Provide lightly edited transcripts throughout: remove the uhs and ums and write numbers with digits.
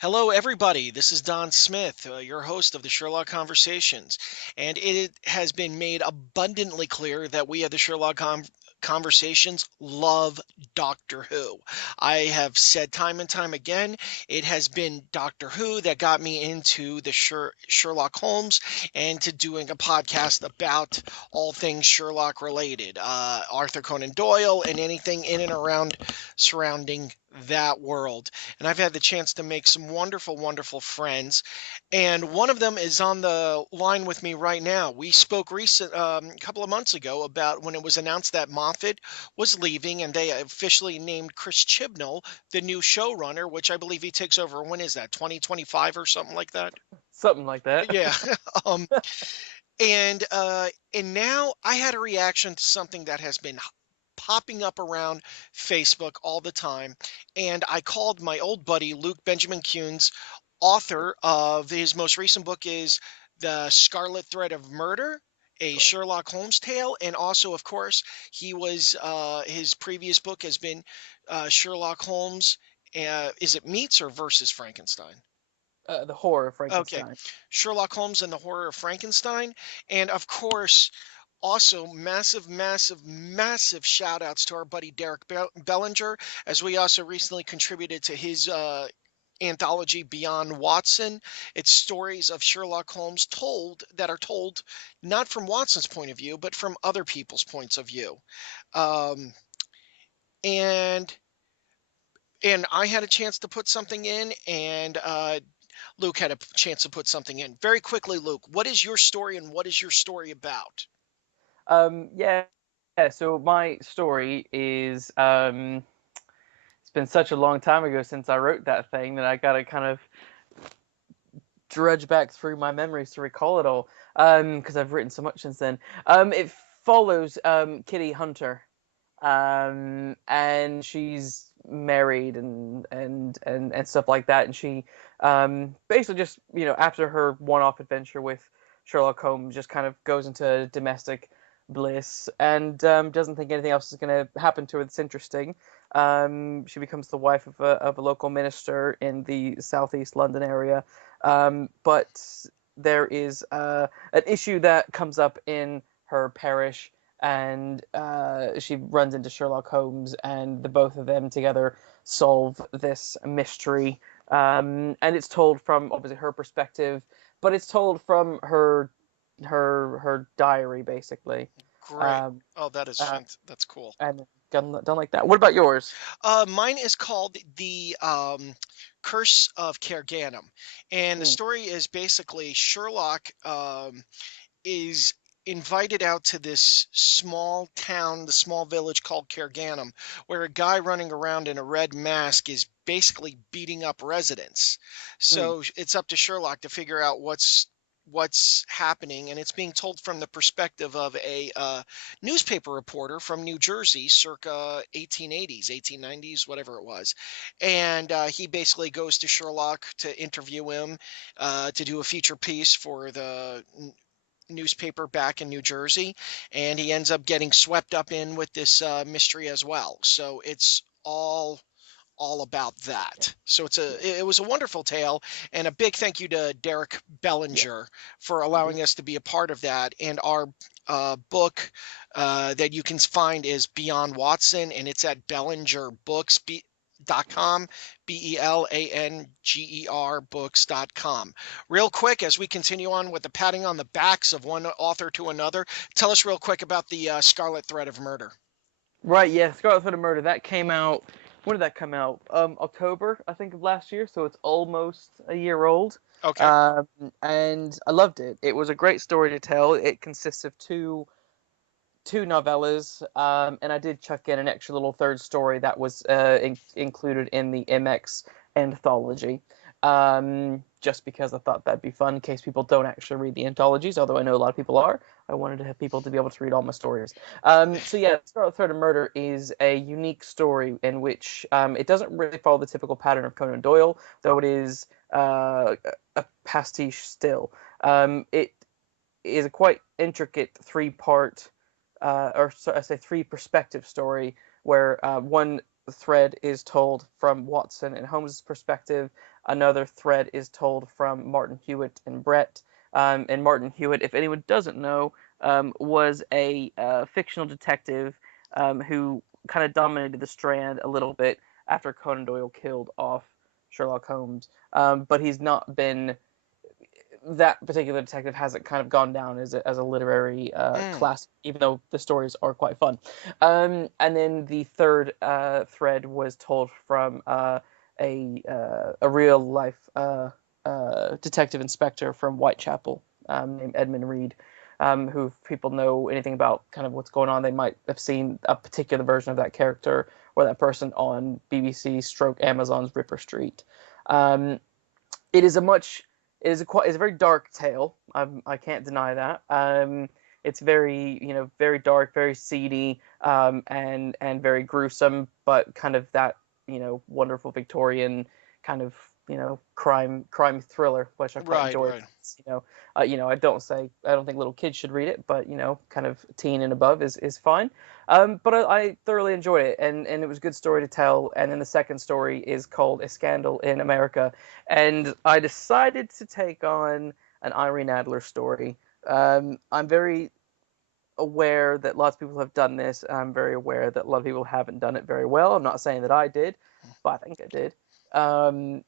Hello, everybody. This is Don Smith, your host of the Sherlock Conversations. And it has been made abundantly clear that we at the Conversations love Doctor Who. I have said time and time again, it has been Doctor Who that got me into the Sherlock Holmes and to doing a podcast about all things Sherlock related, Arthur Conan Doyle, and anything in and around surrounding that world. And I've had the chance to make some wonderful, wonderful friends. And one of them is on the line with me right now. We spoke a couple of months ago about when it was announced that Moffat was leaving, and they officially named Chris Chibnall the new showrunner, which I believe he takes over. When is that? 2025 or something like that? Something like that. Yeah. um, and now I had a reaction to something that has been popping up around Facebook all the time. And I called my old buddy Luke Benjamin Kuhn's author of his most recent book is The Scarlet Thread of Murder, a Correct. Sherlock Holmes tale. And also, of course, his previous book has been Sherlock Holmes. Is it Meets or Versus Frankenstein? The horror of Okay. Frankenstein. Sherlock Holmes and the Horror of Frankenstein. And of course, also massive, massive, massive shout outs to our buddy Derek Bellinger, as we also recently contributed to his anthology Beyond Watson. It's stories of Sherlock Holmes told that are told not from Watson's point of view, but from other people's points of view. Um, and and I had a chance to put something in, and Luke had a chance to put something in. Very quickly, Luke, what is your story and what is your story about? Yeah. So my story is it's been such a long time ago since I wrote that thing that I gotta kind of drudge back through my memories to recall it all. Because I've written so much since then. It follows Kitty Hunter. And she's married and stuff like that. And she basically just after her one-off adventure with Sherlock Holmes, just kind of goes into domestic bliss and doesn't think anything else is going to happen to her that's interesting. She becomes the wife of a local minister in the southeast London area, but there is an issue that comes up in her parish, and she runs into Sherlock Holmes, and the both of them together solve this mystery. And it's told from obviously her perspective, but it's told from her diary basically. Great. Um, Oh, that is uh, that's cool. and done like that. What about yours? Mine is called the Curse of Caerganum, and the Mm, story is basically Sherlock is invited out to this small town, the small village called Caerganum, where a guy running around in a red mask is basically beating up residents. mm, So it's up to Sherlock to figure out what's happening, and it's being told from the perspective of a newspaper reporter from New Jersey circa 1880s, 1890s, whatever it was. And he basically goes to Sherlock to interview him, to do a feature piece for the newspaper back in New Jersey, and he ends up getting swept up in with this mystery as well. So it's all about that. So it was a wonderful tale, and a big thank you to Derek yeah. Bellinger for Hmm. allowing us to be a part of that. And our book that you can find is Beyond Watson, and it's at bellingerbooks.com, BELANGER books.com. Real quick, as we continue on with the patting on the backs of one author to another, tell us real quick about the Scarlet Thread of Murder. Right, yeah, Scarlet Thread of Murder. That came out. When did that come out? October, I think, of last year. So it's almost a year old. Okay. Um, and I loved it. It was a great story to tell. It consists of two novellas, and I did chuck in an extra little third story that was included in the MX anthology, just because I thought that'd be fun in case people don't actually read the anthologies, although I know a lot of people are. I wanted to have people to be able to read all my stories. So yeah, Scarlet Thread of Murder is a unique story in which it doesn't really follow the typical pattern of Conan Doyle, though it is a pastiche still. It is a quite intricate three-part, or so I say three perspective story, where one thread is told from Watson and Holmes' perspective. Another thread is told from Martin Hewitt and Brett. And Martin Hewitt, if anyone doesn't know, was a fictional detective who kind of dominated the Strand a little bit after Conan Doyle killed off Sherlock Holmes. But he's not been that particular detective hasn't kind of gone down as a literary Mm, classic, even though the stories are quite fun. And then the third thread was told from a real life detective inspector from Whitechapel named Edmund Reed. Who, if people know anything about kind of what's going on, they might have seen a particular version of that character or that person on BBC stroke Amazon's Ripper Street. Um, it is a much it's a very dark tale. I can't deny that. It's very very dark, very seedy, and very gruesome, but kind of that wonderful Victorian kind of crime thriller, which I quite right, enjoy. right. I don't think little kids should read it, but kind of teen and above is fine. But I thoroughly enjoyed it, and it was a good story to tell. And then the second story is called A Scandal in America, and I decided to take on an Irene Adler story. I'm very aware that lots of people have done this. I'm very aware that a lot of people haven't done it very well. I'm not saying that I did, but I think I did. Um,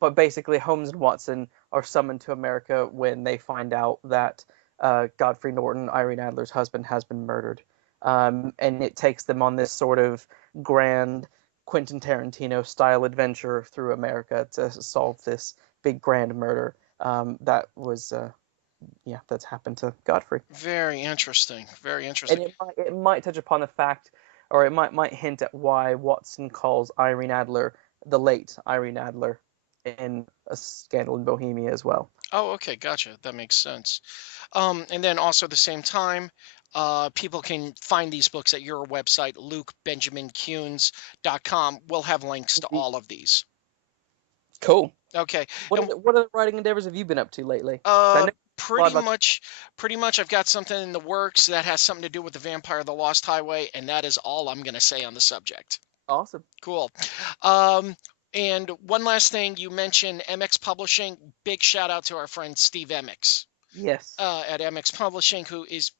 but basically, Holmes and Watson are summoned to America when they find out that Godfrey Norton, Irene Adler's husband, has been murdered. And it takes them on this sort of grand Quentin Tarantino style adventure through America to solve this big grand murder that's happened to Godfrey. Very interesting. Very interesting. And it might touch upon the fact, or it might hint at why Watson calls Irene Adler the late Irene Adler in A Scandal in Bohemia as well. Oh, okay, gotcha. That makes sense. And then also at the same time, people can find these books at your website, lukebenjaminkuhns.com. We'll have links to Indeed. all of these. Cool. Okay. What And what other writing endeavors have you been up to lately? 'Cause I know a lot pretty about. much I've got something in the works that has something to do with the Vampire of the Lost Highway, and that is all I'm going to say on the subject. Awesome. Cool. Um, and one last thing, you mentioned MX Publishing. Big shout out to our friend Steve MX Yes. at MX Publishing, who is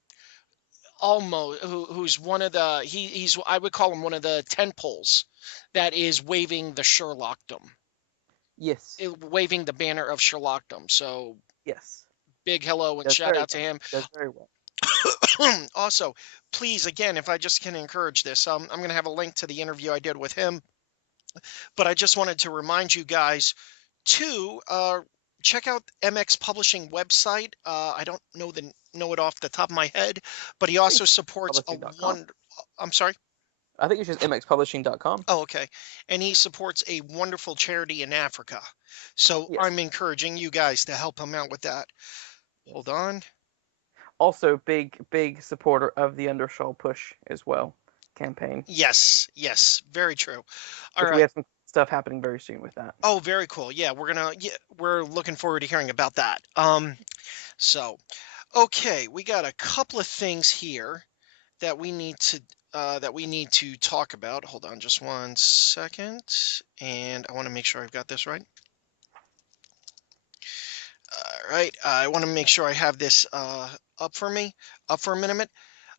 who's one of the he's I would call him one of the tent poles that is waving the Sherlockdom, Yes. waving the banner of Sherlockdom. So Yes. big hello and Does shout very out to well. him. Does very well. Also, please, again, if I just can encourage this, I'm going to have a link to the interview I did with him. But I just wanted to remind you guys to check out MX Publishing website. I don't know it off the top of my head, but he I think also it's supports a publishing.com. one. I'm sorry. I think it's just mxpublishing.com. Oh, okay. And he supports a wonderful charity in Africa. So Yes. I'm encouraging you guys to help him out with that. Yes. Hold on. Also, big supporter of the Undershaw Push as well campaign, Yes, yes, very true. All which we right. have some stuff happening very soon with that. Oh, very cool. Yeah, we're looking forward to hearing about that. So okay, we got a couple of things here that we need to talk about. Hold on just one second. And I want to make sure I've got this right. All right. I want to make sure I have this up for me, up for a minute.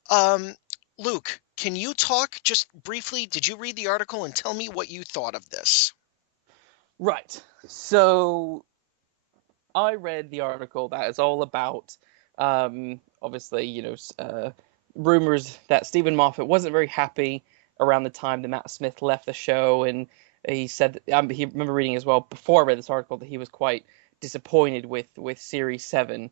Um, Luke, can you talk just briefly? Did you read the article and tell me what you thought of this? Right. So I read the article that is all about, obviously, rumors that Stephen Moffat wasn't very happy around the time that Matt Smith left the show, and he said he remember reading as well before I read this article that he was quite disappointed with Series 7,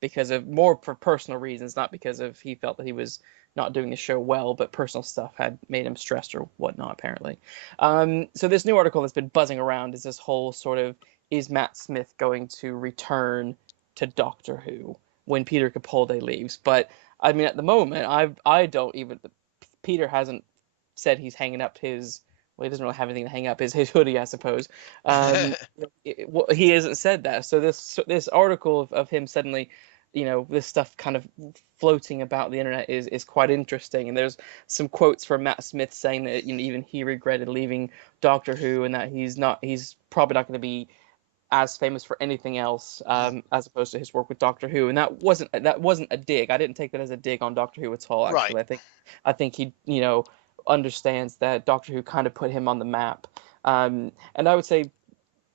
because of more for personal reasons, not because of he felt that he was not doing the show well, but personal stuff had made him stressed or whatnot apparently. So this new article that's been buzzing around is this whole sort of, is Matt Smith going to return to Doctor Who when Peter Capaldi leaves? But I mean, at the moment, I don't even. Peter hasn't said he's hanging up his. Well, he doesn't really have anything to hang up his hoodie, I suppose. He hasn't said that. So this article of him suddenly this stuff kind of floating about the internet is quite interesting. And there's some quotes from Matt Smith saying that even he regretted leaving Doctor Who, and that he's probably not going to be as famous for anything else, Mhm. as opposed to his work with Doctor Who. And that wasn't a dig. I didn't take that as a dig on Doctor Who at all. Right. Actually, I think he understands that Doctor Who kind of put him on the map. And I would say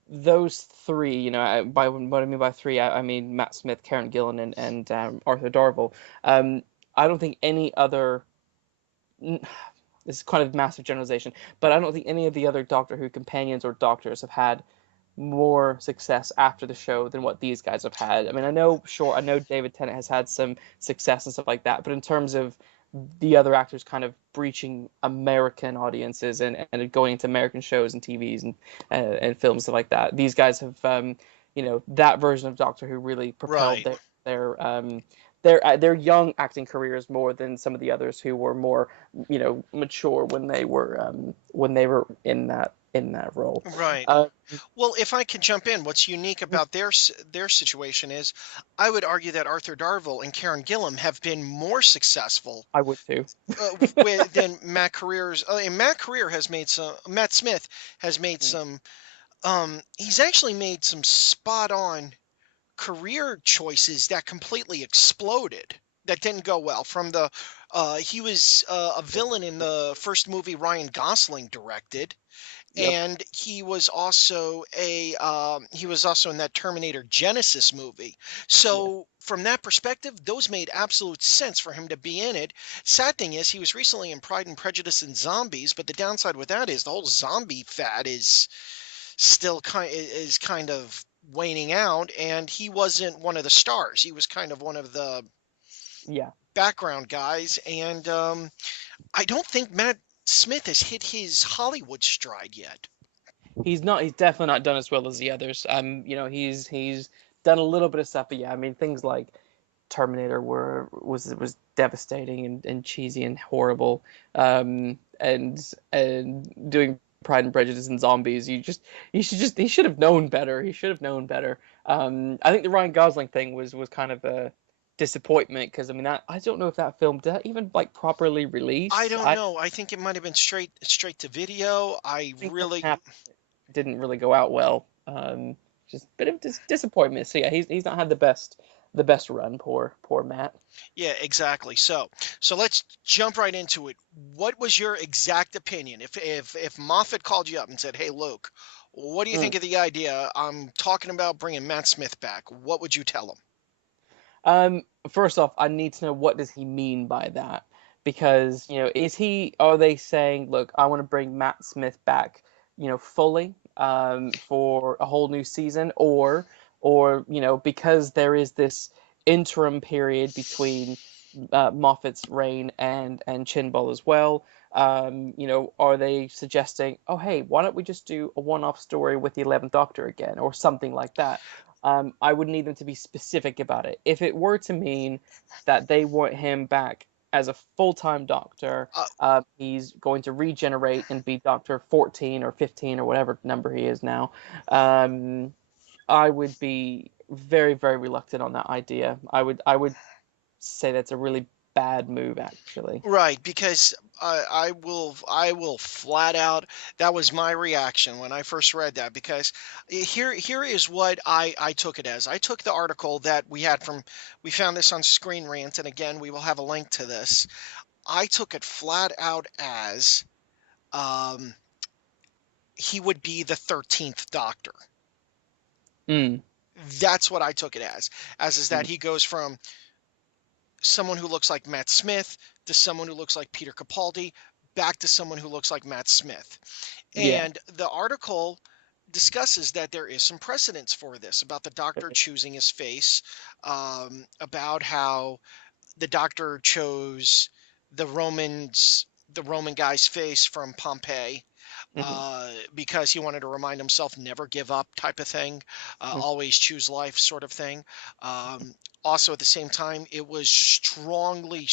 those three, by what I mean by three, I mean Matt Smith, Karen Gillan, and Arthur Darvill. Um, I don't think any other. This is kind of massive generalization, but I don't think any of the other Doctor Who companions or doctors have had more success after the show than what these guys have had. I mean, I know David Tennant has had some success and stuff like that, but in terms of the other actors kind of breaching American audiences and going into American shows and TVs and films stuff like that, these guys have that version of Doctor Who really propelled Right. their young acting careers more than some of the others who were more mature when they were in that role. Right. Uh, Well, if I could jump in, what's unique about their situation is, I would argue that Arthur Darvill and Karen Gillan have been more successful I would too. than Matt Career's. And Matt Smith has made Mm. some. He's actually made some spot on career choices that completely exploded. That didn't go well. He was a villain in the first movie Ryan Gosling directed, Yep. and he was also in that Terminator Genesis movie. Yeah. So from that perspective, those made absolute sense for him to be in it. Sad thing is, he was recently in Pride and Prejudice and Zombies, but the downside with that is the whole zombie fad is kind of waning out, and he wasn't one of the stars. He was kind of one of the Yeah. background guys, and I don't think Matt Smith has hit his Hollywood stride yet. He's definitely not done as well as the others. He's done a little bit of stuff, but yeah, I mean things like Terminator was devastating and cheesy and horrible. And doing Pride and Prejudice and Zombies, he should have known better. He should have known better. I think the Ryan Gosling thing was kind of a disappointment, because I mean I don't know if that film did that even like properly I release. don't I know. I think it might have been straight to video. I think that really happened. Didn't really go out well. Just a bit of disappointment. So yeah, he's not had the best run. Poor Matt. Yeah, exactly. So let's jump right into it. What was your exact opinion? If Moffat called you up and said, "Hey, Luke, what do you Mm. think of the idea? I'm talking about bringing Matt Smith back." What would you tell him? First off, I need to know, what does he mean by that? Because, are they saying, look, I want to bring Matt Smith back, fully, for a whole new season, or because there is this interim period between Moffat's reign and Chinball as well. Are they suggesting, oh hey, why don't we just do a one-off story with the 11th Doctor again, or something like that? I would need them to be specific about it. If it were to mean that they want him back as a full-time Doctor, Uh, he's going to regenerate and be Doctor 14 or 15 or whatever number he is now. Um, I would be very, very reluctant on that idea. I would say that's a really bad move, actually. right, because I will flat out. That was my reaction when I first read that, because here is what I took it as. I took the article that we found this on Screen Rant, and again we will have a link to this. I took it flat out as um, he would be the 13th Doctor. Mm, That's what I took it as is that mm, he goes from someone who looks like Matt Smith to someone who looks like Peter Capaldi back to someone who looks like Matt Smith. yeah. And the article discusses that there is some precedence for this, about the doctor choosing his face, about how the doctor chose the Roman guy's face from Pompeii, Mhm. because he wanted to remind himself never give up type of thing, Mhm. always choose life sort of thing. Also, at the same time, it was strongly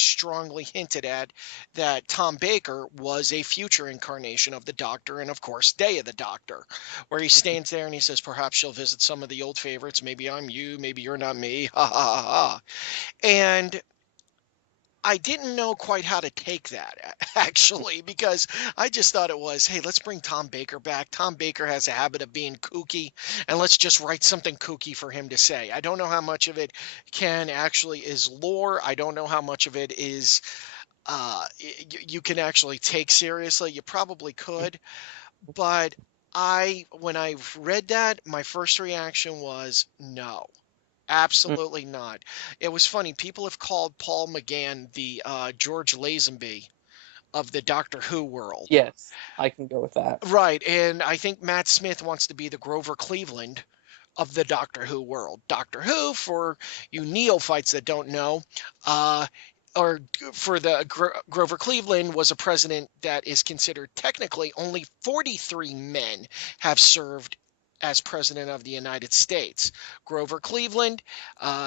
hinted at that Tom Baker was a future incarnation of the Doctor, and of course, Day of the Doctor, where he Mhm. stands there and he says, "Perhaps she'll visit some of the old favorites. Maybe I'm you, maybe you're not me." Ha ha ha ha. And I didn't know quite how to take that actually, because I just thought it was, hey, let's bring Tom Baker back. Tom Baker has a habit of being kooky, and let's just write something kooky for him to say. I don't know how much of it can actually is lore. I don't know how much of it is you can actually take seriously. You probably Mhm. could, but when I read that, my first reaction was no. Mhm. Absolutely not. It was funny. People have called Paul McGann the George Lazenby of the Doctor Who world. Yes, I can go with that. Right. And I think Matt Smith wants to be the Grover Cleveland of the Doctor Who world. Doctor Who, for you neophytes that don't know, uh, or for the Grover Cleveland was a president that is considered technically only 43 men have served as president of the United States. Grover Cleveland,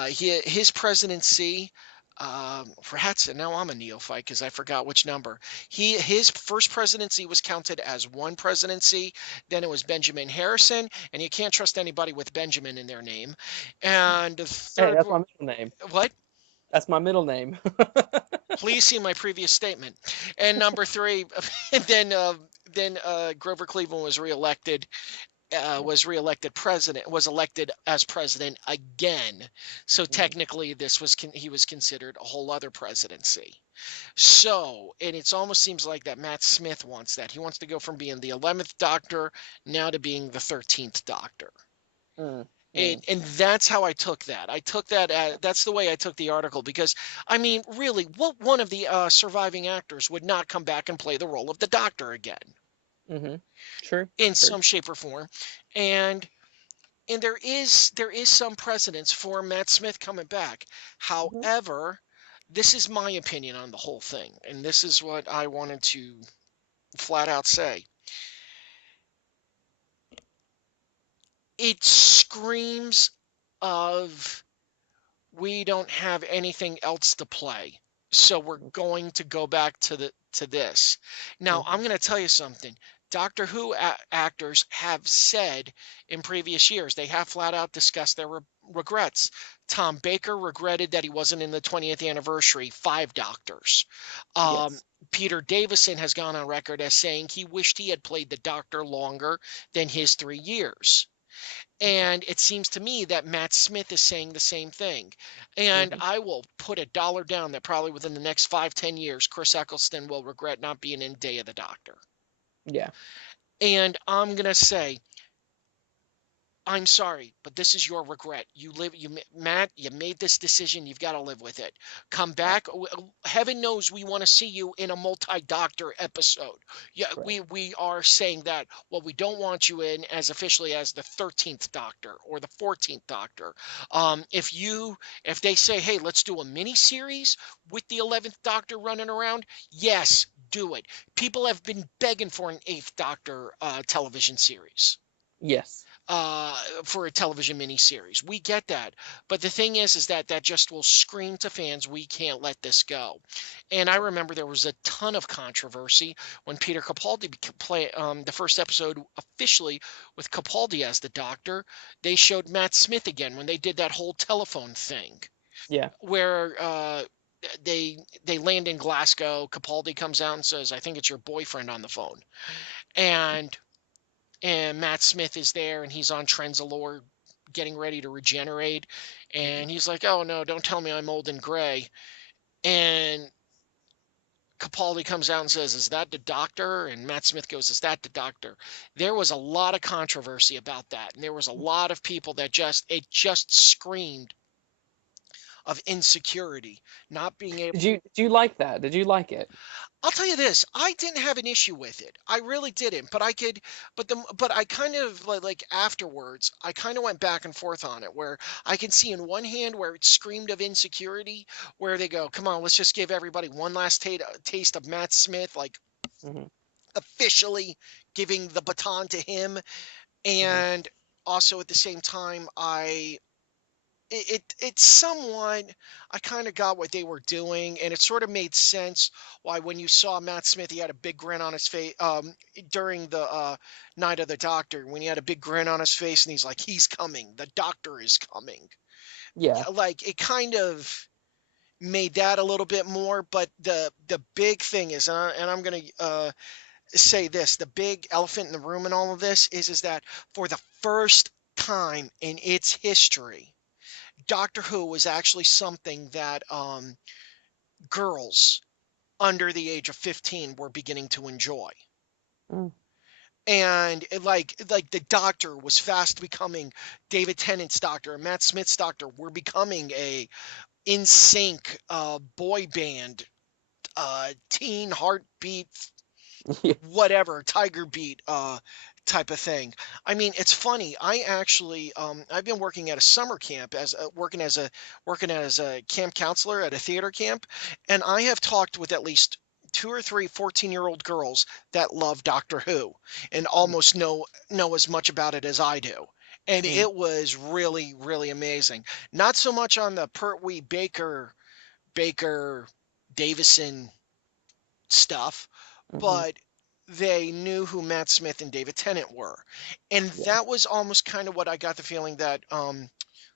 his presidency. Perhaps now I'm a neophyte because I forgot which number. His first presidency was counted as one presidency. Then it was Benjamin Harrison, and you can't trust anybody with Benjamin in their name. And the Hey, third, that's my middle name. what? That's my middle name. Please see my previous statement. And number three, then Grover Cleveland was reelected. Yeah. Was reelected president. Was elected as president again. So Mhm. technically, this was he was considered a whole other presidency. So, and it's almost seems like that Matt Smith wants that. He wants to go from being the 11th Doctor now to being the 13th Doctor. Mm. Mm. And that's how I took that. I took that that's the way I took the article because I mean, really, what one of the surviving actors would not come back and play the role of the Doctor again Mhm. True. in True. some shape or form? And there is some precedence for Matt Smith coming back. Mhm. However, this is my opinion on the whole thing, and this is what I wanted to flat out say. It screams of we don't have anything else to play. So we're going to go back to this. Now, I'm Mhm. going to tell you something. Doctor Who actors have said in previous years, they have flat out discussed their regrets. Tom Baker regretted that he wasn't in the 20th anniversary, Five Doctors. Um, Yes. Peter Davison has gone on record as saying he wished he had played the Doctor longer than his 3 years. Mhm. And it seems to me that Matt Smith is saying the same thing. And Mhm. I will put a dollar down that probably within the next 5, 10 years, Chris Eccleston will regret not being in Day of the Doctor. Yeah. And I'm going to say, I'm sorry, but this is your regret. Matt, you made this decision. You've got to live with it. Come Right. back. Heaven knows we want to see you in a multi-doctor episode. Yeah, Right. we are saying that. Well, we don't want you in as officially as the 13th Doctor or the 14th Doctor. If they say, hey, let's do a mini series with the 11th Doctor running around, yes, do it. People have been begging for an 8th Doctor television series Yes. for a television miniseries. We get that, but the thing is that that just will scream to fans, we can't let this go. And I Yeah. remember there was a ton of controversy when Peter Capaldi play the first episode officially with Capaldi as the Doctor. They showed Matt Smith again when they did that whole telephone thing Yeah. where. They land in Glasgow. Capaldi comes out and says, "I think it's your boyfriend on the phone," and Matt Smith is there and he's on Trenzalore getting ready to regenerate. Mhm. And he's like, oh no, don't tell me I'm old and gray. And Capaldi comes out and says, is that the doctor? And Matt Smith goes, is that the doctor? There was a lot of controversy about that. And there was a lot of people that it just screamed of insecurity, not being able. Did you like that? Did you like it? I'll tell you this, I didn't have an issue with it. I really didn't, but but I kind of like afterwards, I kind of went back and forth on it where I can see in one hand where it screamed of insecurity, where they go, "Come on, let's just give everybody one last taste of Matt Smith, like Mhm. officially giving the baton to him, Mhm. and also at the same time, it's somewhat, I kind of got what they were doing, and it sort of made sense why when you saw Matt Smith, he had a big grin on his face during the Night of the Doctor, when he had a big grin on his face, and he's like, "He's coming, the Doctor is coming." Yeah. Yeah, like it kind of made that a little bit more, but the big thing is, and I'm gonna say this: the big elephant in the room in all of this is that for the first time in its history, Doctor Who was actually something that girls under the age of 15 were beginning to enjoy. Mm. And like the Doctor was fast becoming, David Tennant's Doctor and Matt Smith's Doctor were becoming a in sync boy band, teen heartbeat, Yeah. whatever, tiger beat type of thing. I mean, it's funny, I actually I've been working at a summer camp as working as a camp counselor at a theater camp, and I have talked with at least two or three 14-year-old girls that love Doctor Who and Mm. almost know as much about it as I do, and Mm. it was really really amazing. Not so much on the Pertwee Baker Davison stuff, Mhm. but they knew who Matt Smith and David Tennant were. And Yeah. that was almost kind of what I got the feeling that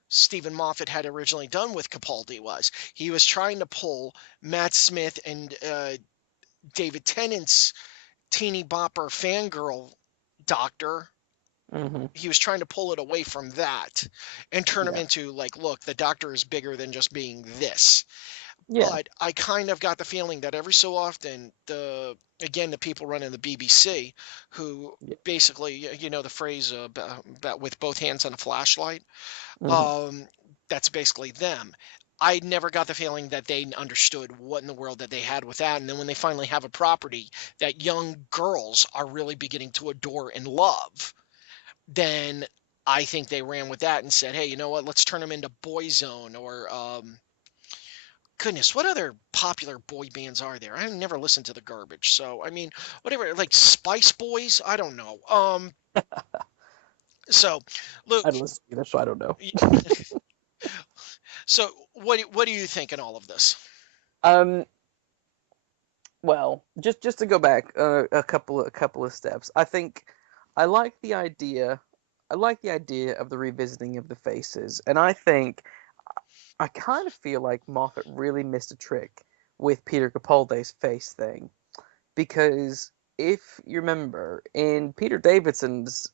Stephen Moffat had originally done with Capaldi was. He was trying to pull Matt Smith and David Tennant's teeny bopper fangirl doctor. Mhm. He was trying to pull it away from that and turn him Yeah. into like, look, the doctor is bigger than just being this. Yeah. But I kind of got the feeling that every so often, the people running the BBC, who Yeah. basically, you know, the phrase about with both hands on a flashlight, Mhm. um, that's basically them. I never got the feeling that they understood what in the world that they had with that. And then when they finally have a property that young girls are really beginning to adore and love, then I think they ran with that and said, hey, you know what? Let's turn them into Boyzone or goodness, what other popular boy bands are there? I never listened to the garbage. So, I mean, whatever, like Spice Boys, I don't know. So Luke, I don't listen either, so I don't know. y- so what do you think in all of this? Um. Well, just to go back a couple of steps, I think I like the idea. I like the idea of the revisiting of the faces, and I think I kind of feel like Moffat really missed a trick with Peter Capaldi's face thing because if you remember in Peter Davidson's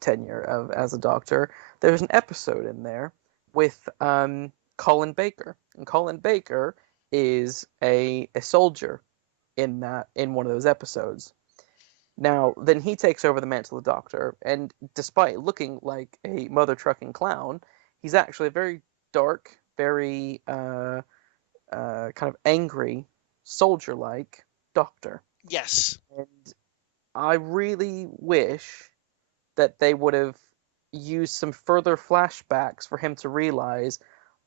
tenure of as a Doctor, there's an episode in there with Colin Baker, and Colin Baker is a soldier in one of those episodes. Now, then he takes over the mantle of Doctor, and despite looking like a mother trucking clown, he's actually a very dark, very kind of angry, soldier like Doctor. Yes. And I really wish that they would have used some further flashbacks for him to realize,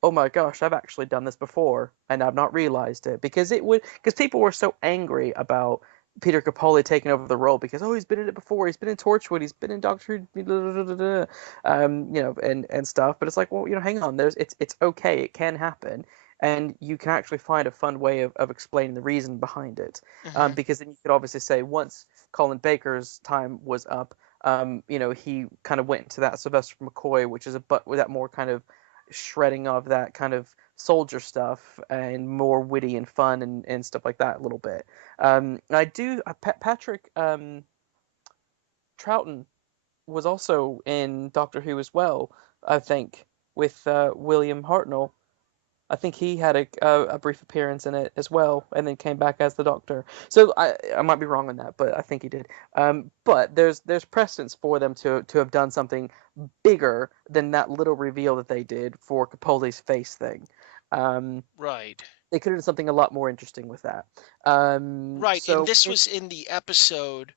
oh my gosh, I've actually done this before and I've not realized it. Because people were so angry about Peter Capaldi taking over the role because, oh, he's been in it before, he's been in Torchwood, he's been in Doctor Who, and stuff. But it's like, well, hang on, it's okay, it can happen. And you can actually find a fun way of explaining the reason behind it. Hmm. Because then you could obviously say once Colin Baker's time was up, he kind of went into that Sylvester McCoy, which is with that more kind of shredding of that kind of soldier stuff and more witty and fun and stuff like that a little bit. I do. Patrick Troughton was also in Doctor Who as well. I think with William Hartnell. I think he had a brief appearance in it as well, and then came back as the Doctor. So I might be wrong on that, but I think he did. But there's precedence for them to have done something bigger than that little reveal that they did for Capaldi's face thing. Um, Right. they could have done something a lot more interesting with that. Right. And So this was in the episode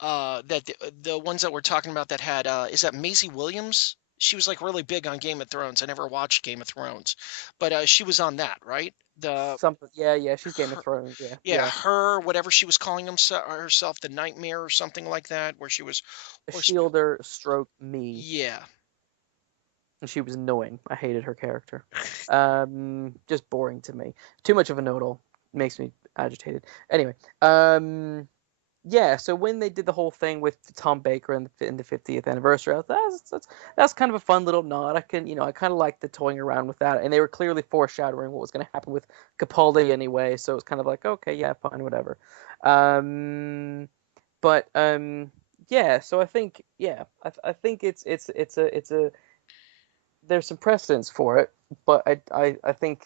that the ones that we're talking about that had is that Maisie Williams? she was like really big on Game of Thrones. I never watched Game of Thrones, but she was on that, right? The Something. Yeah, yeah. She's Game of her, Thrones. Yeah, yeah, yeah. her whatever she was calling herself, the Nightmare or something like that, where she was A horse. shielder stroke me. Yeah, And she was annoying. I hated her character. Just boring to me. Too much of a know-it-all. Makes me agitated. Anyway, yeah. So when they did the whole thing with Tom Baker in the 50th anniversary, I was that's kind of a fun little nod. I kind of like the toying around with that, and they were clearly foreshadowing what was going to happen with Capaldi anyway. So it was kind of like, okay, yeah, fine, whatever. Um, but yeah. So I think, yeah, I think it's a there's some precedence for it, but I think,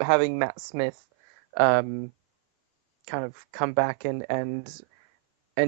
having Matt Smith um, kind of come back and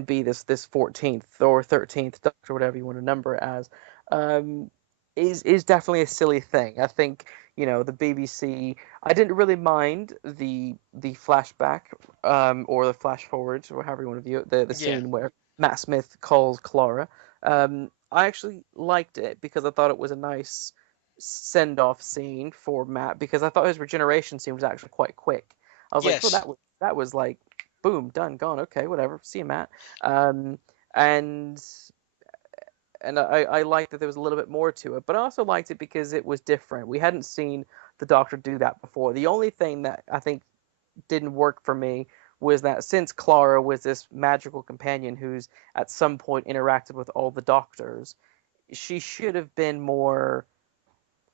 be this 14th or 13th Doctor, whatever you want to number it as, um, is definitely a silly thing. I think, the BBC. I didn't really mind the flashback, or the flash forwards, or however you want to view it, the yeah, scene where Matt Smith calls Clara. I actually liked it because I thought it was a nice send off scene for Matt, because I thought his regeneration scene was actually quite quick. I was like, oh, yes, that was like boom, done, gone. Okay, whatever. See you, Matt. Um, and I liked that there was a little bit more to it, but I also liked it because it was different. We hadn't seen the Doctor do that before. The only thing that I think didn't work for me was that since Clara was this magical companion who's at some point interacted with all the Doctors, she should have been more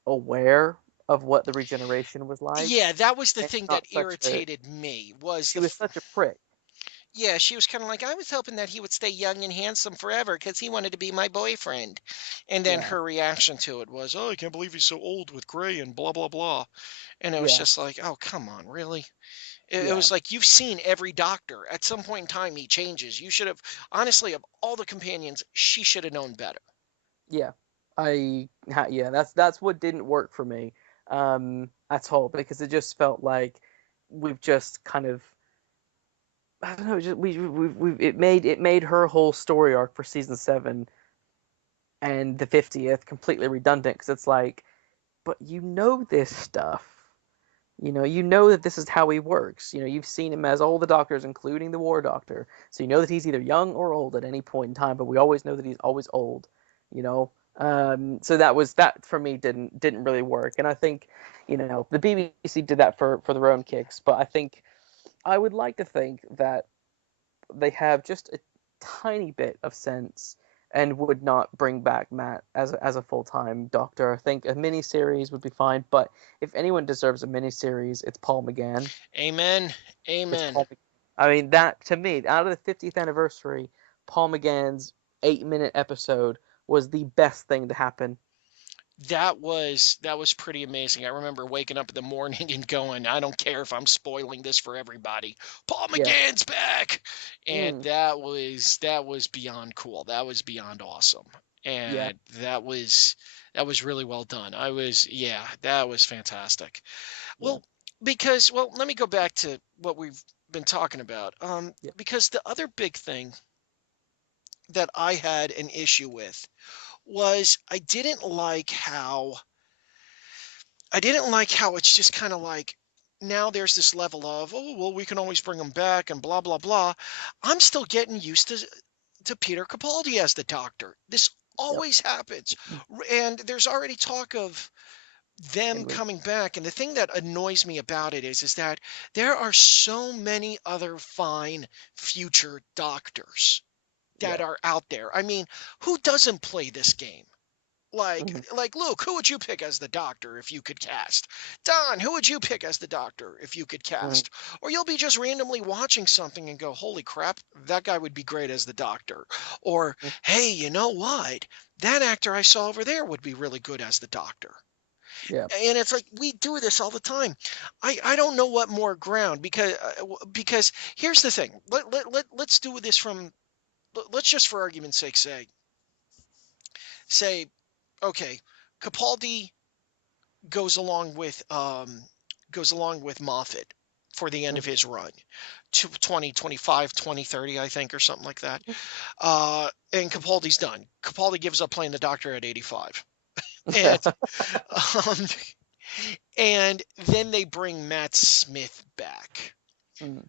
aware of what the regeneration was like, yeah. That was the and thing that not such a. irritated me was She was such a prick. yeah, she was kind of like, I was hoping that he would stay young and handsome forever because he wanted to be my boyfriend. And then Yeah, her reaction to it was, oh, I can't believe he's so old with gray and blah, blah, blah. And it was yeah, just like, oh, come on, really? It yeah, was like, you've seen every doctor. At some point in time, he changes. You should have, honestly, of all the companions, she should have known better. yeah. Yeah, that's what didn't work for me at all, because it just felt like we've just kind of, I don't know, just we it made her whole story arc for season 7 and the 50th completely redundant, because it's like, but this stuff. You know that this is how he works. You've seen him as all the doctors, including the War Doctor. So you know that he's either young or old at any point in time, but we always know that he's always old. You know, so that for me didn't really work, and I think the BBC did that for their own kicks. But I think I would like to think that they have just a tiny bit of sense and would not bring back Matt as a full time Doctor. I think a mini series would be fine, but if anyone deserves a mini series, it's Paul McGann. Amen. It's Amen. Paul. I mean, that to me, out of the 50th anniversary, Paul McGann's 8-minute episode was the best thing to happen. That was pretty amazing. I remember waking up in the morning and going, I don't care if I'm spoiling this for everybody. Paul Yeah. McGann's back. And Mm, that was beyond cool. That was beyond awesome. yeah. And that was really well done. Yeah, that was fantastic. Yeah. Well, because let me go back to what we've been talking about. Yeah. Because the other big thing that I had an issue with was I didn't like how it's just kind of like now there's this level of, oh, well, we can always bring them back and blah, blah, blah. I'm still getting used to Peter Capaldi as the doctor. This Yep. always happens. And there's already talk of them Henry. coming back. And the thing that annoys me about it is that there are so many other fine future doctors that Yeah. are out there. I mean, who doesn't play this game? Like Hmm. like Luke, who would you pick as the doctor if you could cast? Don, who would you pick as the doctor if you could Hmm. cast? Or you'll be just randomly watching something and go, "Holy crap, that guy would be great as the doctor." Or, "Hey, you know what? That actor I saw over there would be really good as the doctor." Yeah. And it's like we do this all the time. I don't know what more ground because here's the thing. Let's do this from let's just for argument's sake say okay, Capaldi goes along with Moffat for the end of Hmm. his run to 2025, 2030, I think, or something like that. And Capaldi's done. Capaldi gives up playing the doctor at 85. And um, and then they bring Matt Smith back. Mm,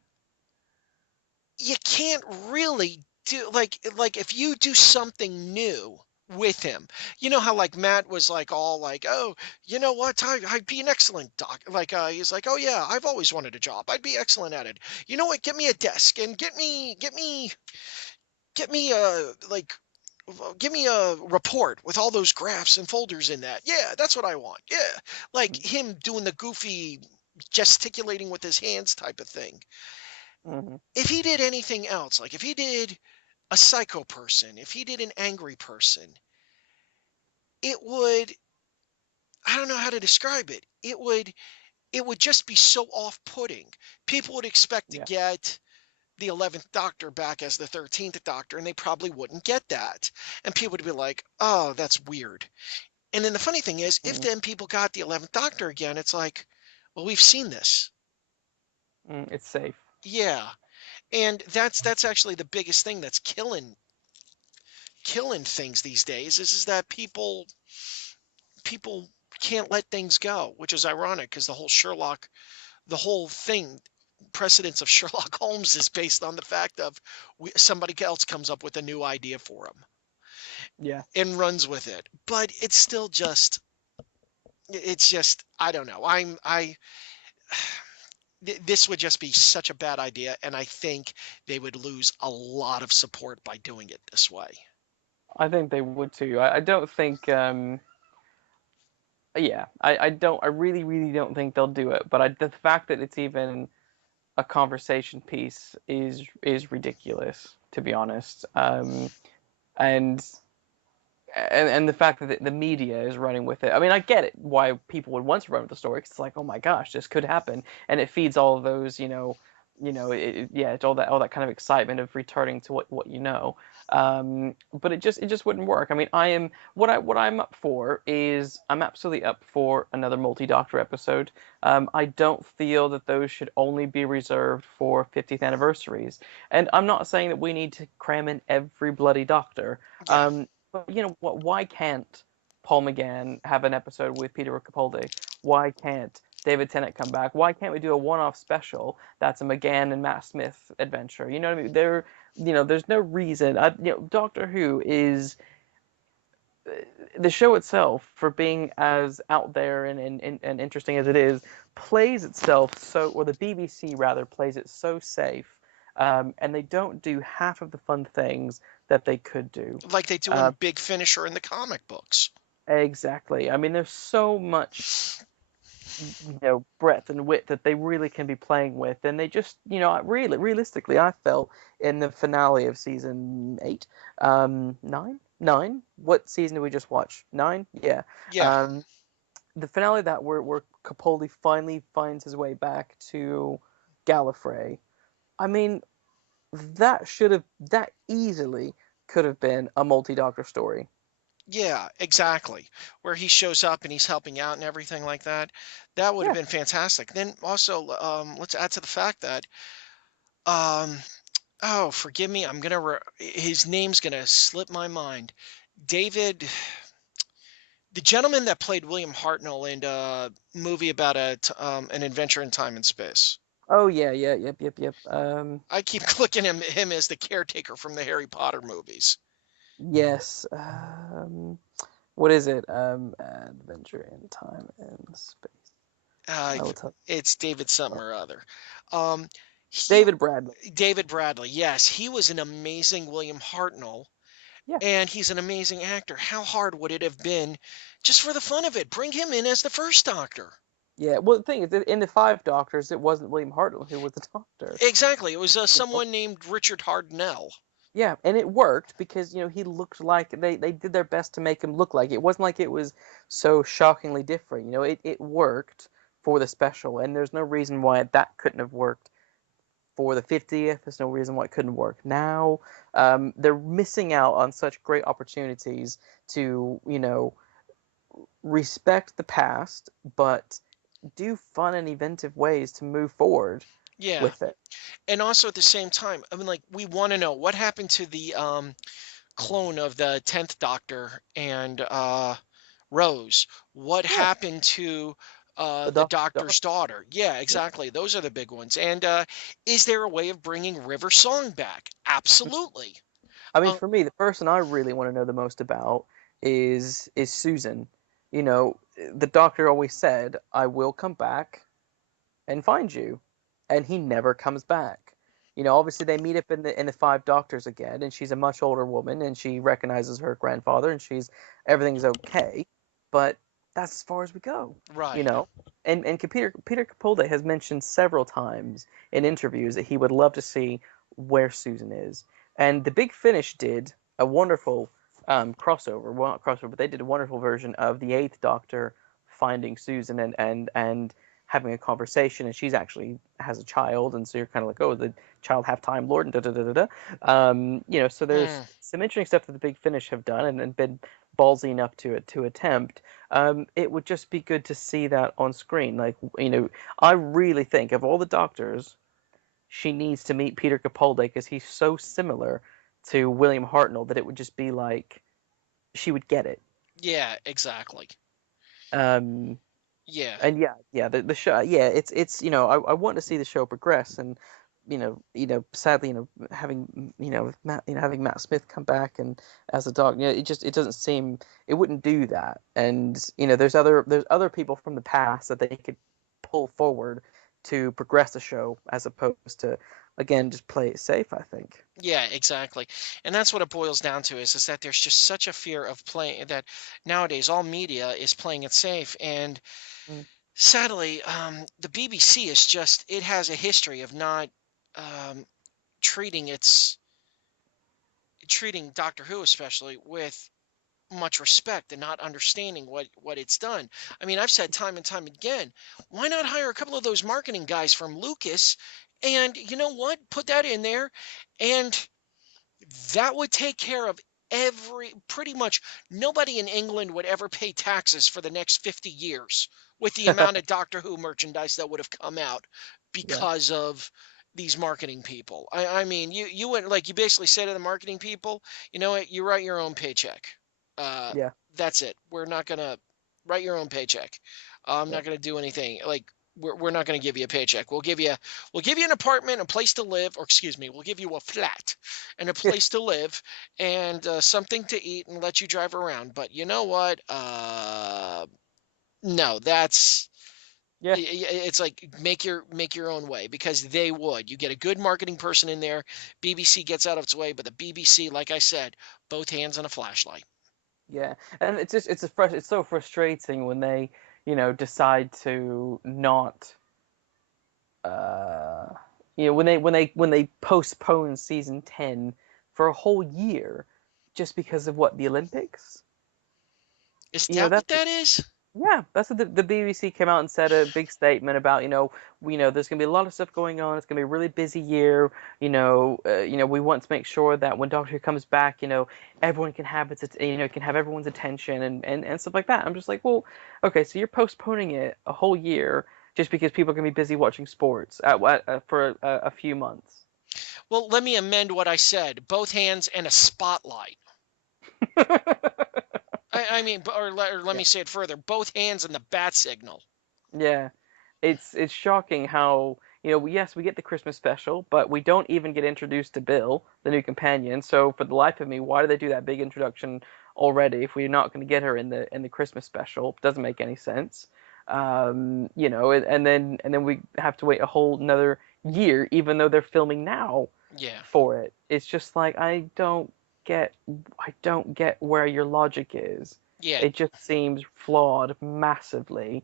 You can't really do like if you do something new with him. You know how like Matt was like all like, "Oh, you know what? I'd be an excellent doc." Like he's like, "Oh yeah, I've always wanted a job. I'd be excellent at it. You know what? Get me a desk and get me like give me a report with all those graphs and folders in that. Yeah, that's what I want. Yeah." Like mm, him doing the goofy gesticulating with his hands type of thing. mhm. If he did anything else, like if he did a psycho person, if he did an angry person, it would, I don't know how to describe it. It would just be so off-putting. People would expect to Yeah. get the 11th Doctor back as the 13th Doctor, and they probably wouldn't get that. And people would be like, "Oh, that's weird." And then the funny thing is, if Mm, then people got the 11th Doctor again, it's like, "Well, we've seen this." it's safe. Yeah. And that's actually the biggest thing that's killing things these days is that people can't let things go, which is ironic because the whole thing, precedence of Sherlock Holmes is based on the fact of somebody else comes up with a new idea for him Yeah. and runs with it. But it's just, I don't know. This would just be such a bad idea, and I think they would lose a lot of support by doing it this way. I think they would too. I don't think. Yeah. I don't. I really, really don't think they'll do it. But the fact that it's even a conversation piece is ridiculous, to be honest. And and the fact that the media is running with it. I mean, I get it why people would want to run with the story. 'Cause it's like, oh my gosh, this could happen, and it feeds all of those, yeah, it's all that kind of excitement of returning to what you know. But it just wouldn't work. I mean, what I'm up for is I'm absolutely up for another multi-doctor episode. I don't feel that those should only be reserved for 50th anniversaries, and I'm not saying that we need to cram in every bloody doctor. Yeah. But you know what? Why can't Paul McGann have an episode with Peter Capaldi? Why can't David Tennant come back? Why can't we do a one-off special that's a McGann and Matt Smith adventure? You know what I mean? There's no reason. Doctor Who is the show itself, for being as out there and interesting as it is, plays itself so, or the BBC rather plays it so safe, and they don't do half of the fun things that they could do. Like they do in Uh, Big Finish or in the comic books. exactly. I mean, there's so much, breadth and width that they really can be playing with, and they just, really, realistically, I felt in the finale of season 8, nine. What season did we just watch? 9, yeah. Yeah. Um, the finale that where Capaldi finally finds his way back to Gallifrey. I mean, that easily could have been a multi-doctor story. Yeah, exactly. Where he shows up and he's helping out and everything like that. That would have Yeah, been fantastic. Then also, let's add to the fact that, um, oh, forgive me, his name's gonna slip my mind. David, the gentleman that played William Hartnell in a movie about an adventure in time and space. oh yeah, yeah, yep. I keep clicking him as the caretaker from the Harry Potter movies. Yes. What is it? Adventure in time and space. Uh, I will tell. it's David something or other. Um, he David Bradley. David Bradley, yes, he was an amazing William Hartnell, Yeah, and he's an amazing actor. How hard would it have been, just for the fun of it, bring him in as the first Doctor? yeah. Well, the thing is, in the Five Doctors, it wasn't William Hartnell who was the Doctor. Exactly, it was You know? someone named Richard Hardnell. Yeah, and it worked because he looked like they did their best to make him look like it wasn't like it was so shockingly different. It worked for the special, and there's no reason why that couldn't have worked for the 50th. There's no reason why it couldn't work now. They're missing out on such great opportunities to respect the past, but do fun and inventive ways to move forward Yeah, with it. and also at the same time, I mean, like we want to know what happened to the clone of the 10th Doctor and Rose? What Yeah, happened to the the doctor's doctor's daughter. daughter? Yeah, Yeah. exactly. Those are the big ones. And is there a way of bringing River Song back? Absolutely. I mean, Um, for me, the person I really want to know the most about is Susan. You know, the doctor always said, "I will come back and find you," and he never comes back. You know, obviously they meet up in the Five Doctors again, and she's a much older woman, and she recognizes her grandfather, and she's everything's okay, but that's as far as we go. You right. know, and Peter Capaldi has mentioned several times in interviews that he would love to see where Susan is, and the Big Finish did a wonderful crossover, well not crossover, but they did a wonderful version of the Eighth Doctor finding Susan and having a conversation, and she's actually has a child, and so you're kind of like, oh, the child have time lord, and da da da da da. You know, so there's Hmm. some interesting stuff that the Big Finish have done and been ballsy enough to attempt. It would just be good to see that on screen. Like, you know, I really think of all the doctors, she needs to meet Peter Capaldi because he's so similar to William Hartnell that it would just be like she would get it. Yeah, exactly. Um, Yeah. and yeah, the show, yeah, it's you know, I want to see the show progress, and sadly, having Matt, having Matt Smith come back and as a dog, it doesn't seem, it wouldn't do that, and there's other people from the past that they could pull forward to progress the show as opposed to, again, just play it safe, I think. Yeah, exactly. And that's what it boils down to is that there's just such a fear of playing that nowadays all media is playing it safe. And Mm, sadly, the BBC is just, it has a history of not um, treating treating Doctor Who especially with much respect and not understanding what it's done. I mean, I've said time and time again, why not hire a couple of those marketing guys from Lucas and you know what? Put that in there and that would take care of pretty much nobody in England would ever pay taxes for the next 50 years with the amount of Doctor Who merchandise that would have come out yeah, because of these marketing people. I mean, you went like you basically say to the marketing people, you know what, you write your own paycheck. Uh, yeah, that's it. We're not gonna write your own paycheck. I'm yeah, not gonna do anything like we're not going to give you a paycheck. We'll give you an apartment, a place to live, or excuse me, we'll give you a flat and a place to live and something to eat and let you drive around. But you know what? No, yeah, it's like make your own way because they would. You get a good marketing person in there. BBC gets out of its way, but the BBC, like I said, both hands on a flashlight. yeah. And it's so frustrating when they, decide to not, uh, when they postpone season 10 for a whole year just because of what, the Olympics. Is You know that what that's that is? Yeah, that's what the BBC came out and said a big statement about, there's going to be a lot of stuff going on. It's going to be a really busy year. We want to make sure that when Doctor Who comes back, everyone can have can have everyone's attention and stuff like that. I'm just like, well, okay, so you're postponing it a whole year just because people are going to be busy watching sports for a few months. Well, let me amend what I said. Both hands and a spotlight. I mean, or let Yeah. me say it further. Both hands and the bat signal. Yeah, it's shocking how, yes, we get the Christmas special, but we don't even get introduced to Bill, the new companion. So for the life of me, why do they do that big introduction already if we're not going to get her in the Christmas special? It doesn't make any sense. And then we have to wait a whole another year, even though they're filming now Yeah, for it. It's just like I don't get where your logic is. yeah, It just seems flawed massively.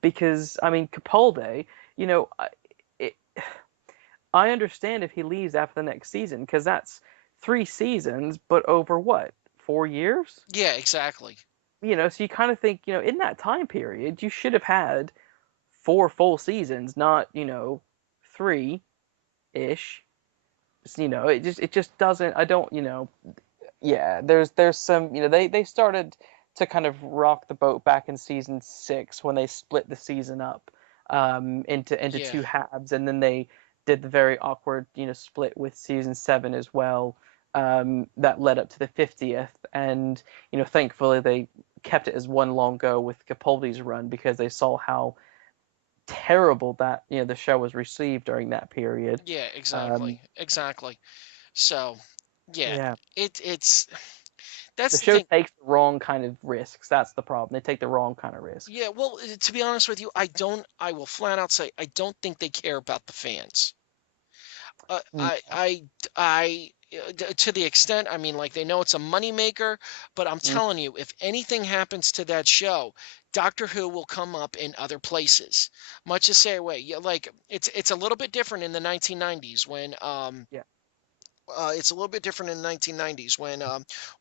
Because I mean, Capaldi, you know, it, I understand if he leaves after the next season because that's 3 seasons, but over what, 4 years? yeah, exactly. So you kind of think, in that time period, you should have had 4 full seasons, not 3-ish. It just doesn't. I don't. Yeah, there's some, they started to kind of rock the boat back in season 6 when they split the season up into Yeah, two halves, and then they did the very awkward, split with season 7 as well, that led up to the 50th, and thankfully they kept it as one long go with Capaldi's run because they saw how terrible that the show was received during that period. Yeah, Um, exactly. Exactly. So, yeah, yeah, it's the that's the show thing. takes the wrong kind of risks. That's the problem. They take the wrong kind of risks. Yeah, well, to be honest with you, I will flat out say I don't think they care about the fans. Uh, Mm, I, I, to the extent, I mean, like they know it's a moneymaker, but I'm mm, telling you, if anything happens to that show, Doctor Who will come up in other places. Much the same way, yeah, like it's a little bit different in the 1990s when yeah. it's a little bit different in the 1990s when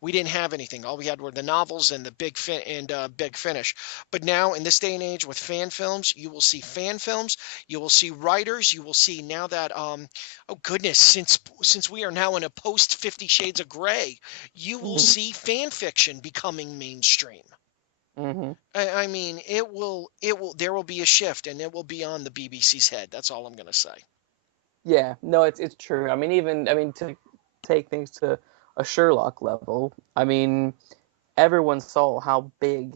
we didn't have anything. All we had were the novels and the big finish. But now, in this day and age, with fan films, you will see fan films. You will see writers. You will see now that oh goodness, since we are now in a post 50 Shades of Grey, you will Mm, see fan fiction becoming mainstream. hmm I mean, it will. There will be a shift, and it will be on the BBC's head. That's all I'm going to say. Yeah, no, it's true. I mean to take things to a Sherlock level. I mean, everyone saw how big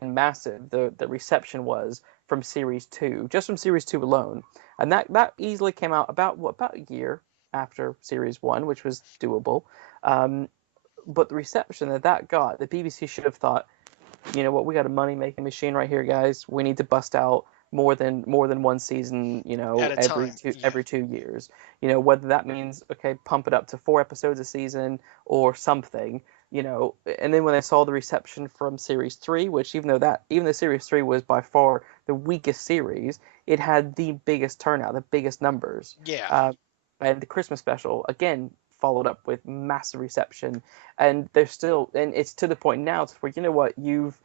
and massive the reception was from series two, just from series two alone, and that easily came out about a year after series one, which was doable. Um, but the reception that got, the BBC should have thought, you know what, we got a money making machine right here, guys. We need to bust out more than one season, At a every time, two yeah. every 2 years. Whether that means, okay, pump it up to 4 episodes a season or something. And then when I saw the reception from series three, which even though series three was by far the weakest series, it had the biggest turnout, the biggest numbers. Yeah. Uh, and the Christmas special again followed up with massive reception, and it's to the point now to where, what, you've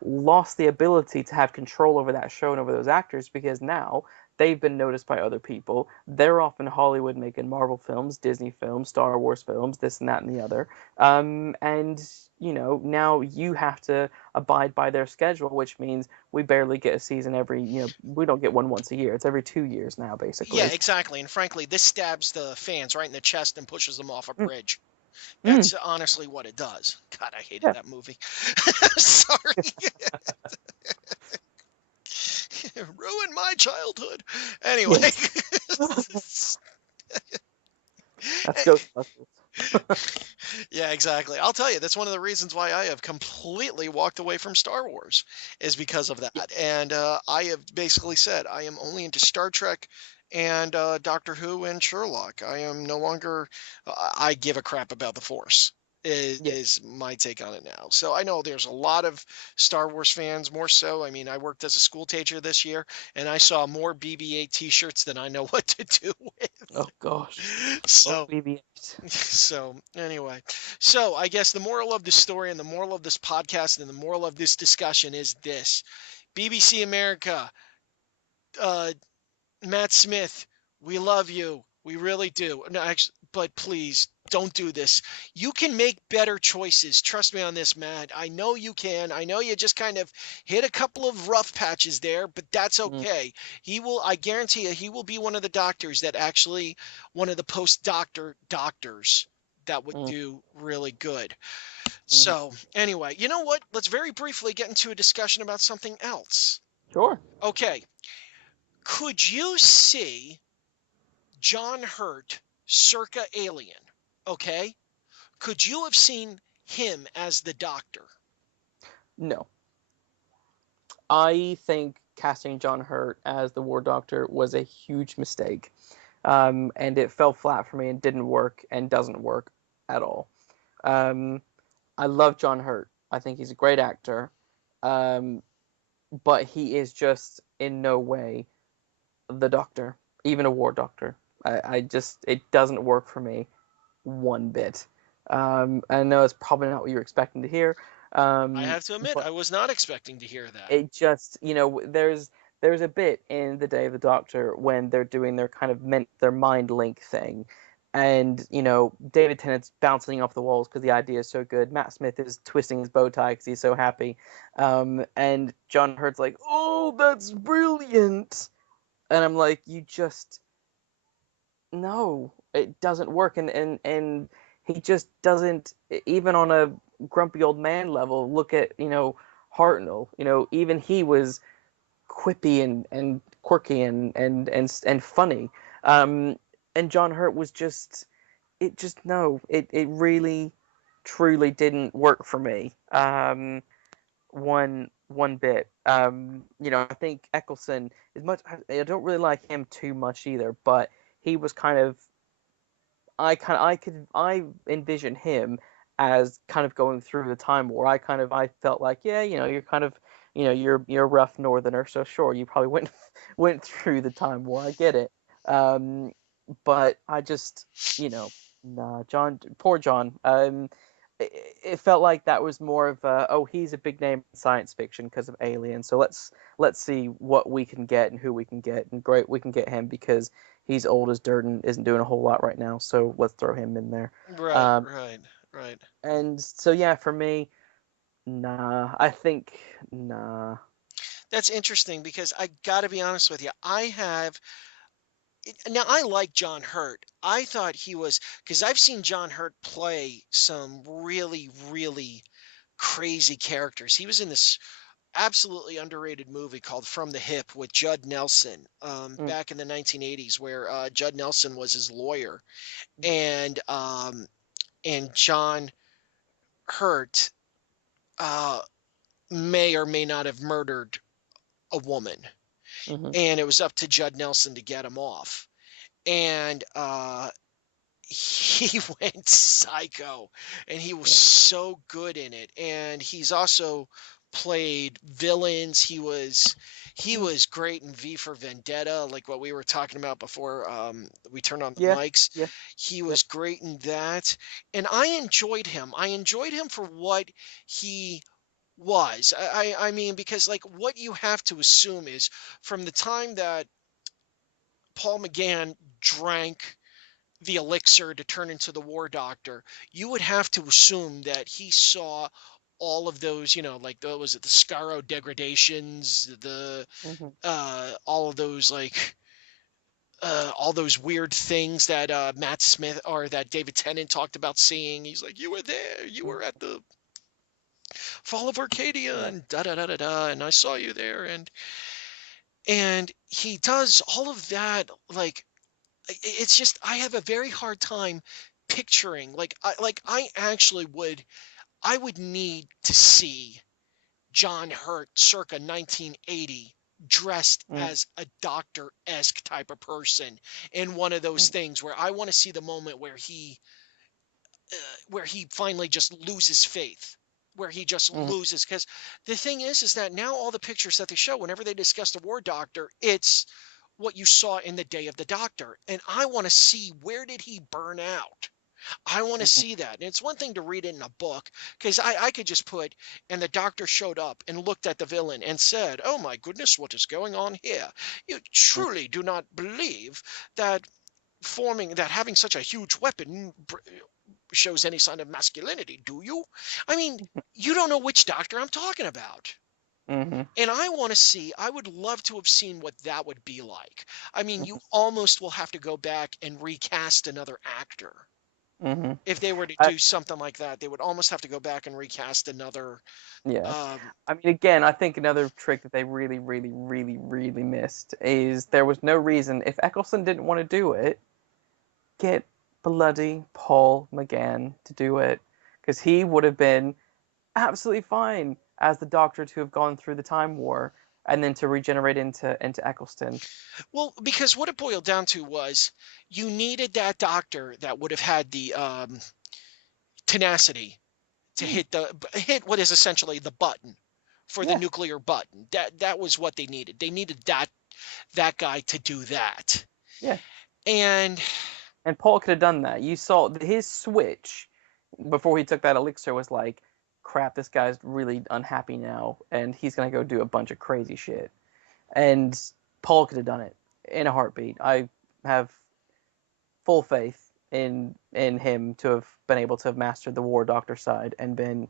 lost the ability to have control over that show and over those actors, because now they've been noticed by other people. They're off in Hollywood making Marvel films, Disney films, Star Wars films, this and that and the other. And now you have to abide by their schedule, which means we barely get a season we don't get one once a year. It's every 2 years now, Yeah, basically. exactly. And frankly, this stabs the fans right in the chest and pushes them off a Mm, bridge. mm, That's honestly what it does. God, I hated yeah. that movie. Sorry. Ruined my childhood. Anyway. Yes. That's Ghostbusters. Yeah, exactly. I'll tell you, that's one of the reasons why I have completely walked away from Star Wars is because of Yeah. that. And I have basically said I am only into Star Trek and Doctor Who and Sherlock. I am no longer. I give a crap about the Force. Yeah. Is my take on it now. So I know there's a lot of Star Wars fans, more so. I mean, I worked as a school teacher this year, and I saw more BB-8 T-shirts than I know what to do with. Oh gosh. Oh, So BB-8. so anyway, so I guess the moral of the story and the moral of this podcast and the moral of this discussion is this: BBC America, uh, Matt Smith, we love you, we really do. No, actually, but please don't do this. You can make better choices. Trust me on this, Matt. I know you can. I know you just kind of hit a couple of rough patches there, but that's Mm, okay. He will. I guarantee you, he will be one of the doctors that actually one of the doctors that would mm, do really good. mm. So, anyway, you know what? Let's very briefly get into a discussion about something else. Sure. Okay. Could you see John Hurt circa Alien? Okay. Could you have seen him as the doctor? No. I think casting John Hurt as the War Doctor was a huge mistake. And it fell flat for me and didn't work and doesn't work at all. Um, I love John Hurt. I think he's a great actor. Um, but he is just in no way the Doctor, even a War Doctor. I just, it doesn't work for me one bit. I know it's probably not what you're expecting to hear. I Um, have to admit, but I was not expecting to hear that. it just, there's a bit in the Day of the Doctor when they're doing their kind of their mind link thing, and David Tennant's bouncing off the walls because the idea is so good. Matt Smith is twisting his bow tie because he's so happy, and John Hurt's like, "Oh, that's brilliant," and I'm like, "You just no, it doesn't work," and he just doesn't, even on a grumpy old man level, look at Hartnell. Even he was quippy and quirky and funny. And John Hurt was just no, it really truly didn't work for me. One bit. I think Eccleston, as much I don't really like him too much either, but he was kind of I envision him as kind of going through the time war. I felt like, yeah, you're kind of you're a rough northerner, so sure, you probably went went through the time war. I get it. Um, but I just, nah, John, poor John. It felt like that was more of he's a big name in science fiction because of Alien, so let's see what we can get and who we can get, and great, we can get him because he's old as dirt and isn't doing a whole lot right now, so let's throw him in there. Right, Um, right, right. and so yeah, for me, nah, I think nah. That's interesting because I got to be honest with you. Now I like John Hurt. I thought he was because I've seen John Hurt play some really, really crazy characters. He was in this absolutely underrated movie called From the Hip with Judd Nelson Mm, back in the 1980s, where Judd Nelson was his lawyer, mm, and John Hurt uh, may or may not have murdered a woman, mhm, and it was up to Judd Nelson to get him off. And he went psycho, and he was yeah, so good in it. And he's also played villains. He mm, was great in V for Vendetta, like what we were talking about before we turned on the yeah, mics. yeah, He yep, was great in that, and I enjoyed him. I enjoyed him for what he was. I mean, because like what you have to assume is from the time that Paul McGann drank the elixir to turn into the war doctor, you would have to assume that he saw all of those, like was it the Scaro degradations, the mhm, all of those like all those weird things that Matt Smith or that David Tennant talked about seeing. He's like, you were there, you mm, were at the fall of Arcadia, yeah, and da da da da da, and I saw you there, and he does all of that like it's just I have a very hard time picturing like I actually I would need to see John Hurt circa 1980 dressed mm, as a doctor-esque type of person in one of those mm, things where I want to see the moment where he finally just loses faith, where he just mhm, loses because the thing is that now all the pictures that they show whenever they discuss the war doctor, it's what you saw in the day of the doctor, and I want to see where did he burn out. I want to mhm, see that. And it's one thing to read it in a book because I could just put, and the doctor showed up and looked at the villain and said, "Oh my goodness, what is going on here? You mm, truly do not believe that that having such a huge weapon shows any sign of masculinity, do you? I mean, you don't know which doctor I'm talking about." mhm, And I would love to have seen what that would be like. I mean, mhm, you almost will have to go back and recast another actor. mhm. If they were to I do something like that, they would almost have to go back and recast another. Yeah. Um, I mean, again, I think another trick that they really, really, really, really missed is there was no reason if Eccleston didn't want to do it, get bloody Paul McGann to do it, because he would have been absolutely fine as the Doctor to have gone through the Time War and then to regenerate into Eccleston. well, because what it boiled down to was you needed that doctor that would have had the tenacity to Mm, hit what is essentially the button for the yeah, nuclear button. That was what they needed. They needed that guy to do that. yeah. And And Paul could have done that. You saw his switch before he took that elixir was like, crap, this guy's really unhappy now, and he's gonna go do a bunch of crazy shit. And Paul could have done it in a heartbeat. I have full faith in him to have been able to have mastered the War Doctor side and been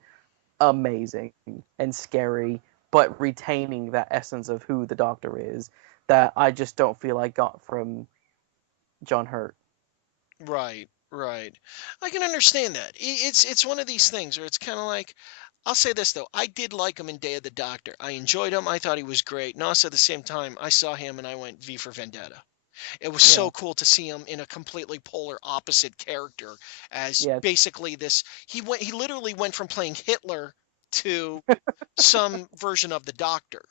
amazing and scary, but retaining that essence of who the Doctor is that I just don't feel I got from John Hurt. right, Right. I can understand that. It's one of these things where it's kind of like, I'll say this though, I did like him in Day of the Doctor. I enjoyed him. I thought he was great. And also at the same time, I saw him and I went V for Vendetta. It was Yeah, so cool to see him in a completely polar opposite character as yeah, basically this. He literally went from playing Hitler to some version of the Doctor,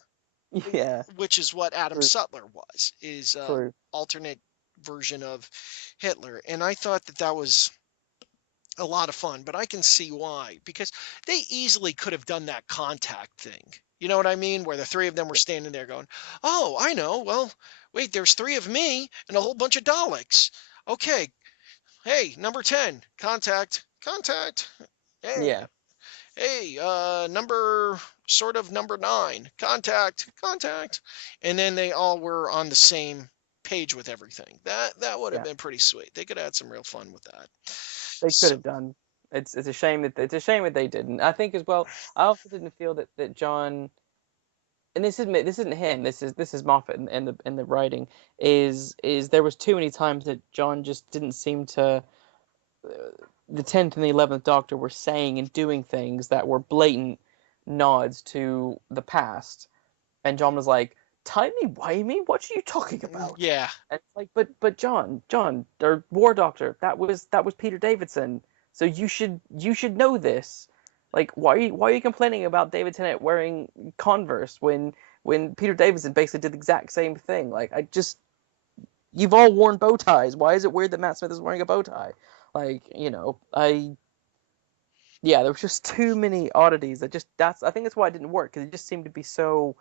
yeah. which is what Adam True, Sutler was, is true. alternate version of Hitler. And I thought that that was a lot of fun, but I can see why, because they easily could have done that contact thing. You know what I mean? Where the three of them were standing there going, "Oh, I know. Well, wait, there's three of me and a whole bunch of Daleks. Okay, hey, number 10, contact, contact. Yeah, Hey, hey, number sort of number 9, contact, contact." And then they all were on the same page with everything. That would have yeah. been pretty sweet. They could have had some real fun with that. They could So, have done. It's a shame that they didn't. I think as well. I also didn't feel that John, and this isn't him. This is Moffat in the writing. Is there was too many times that John just didn't seem to. The 10th and the 11th Doctor were saying and doing things that were blatant nods to the past, and John was like, "Timey wimey, what are you talking about?" yeah. And it's like, but John, or War Doctor, that was Peter Davidson. So you should know this. Like, why are you complaining about David Tennant wearing Converse when Peter Davidson basically did the exact same thing? Like, you've all worn bow ties. Why is it weird that Matt Smith is wearing a bow tie? Like, yeah, there was just too many oddities that just I think that's why it didn't work, because it just seemed to be so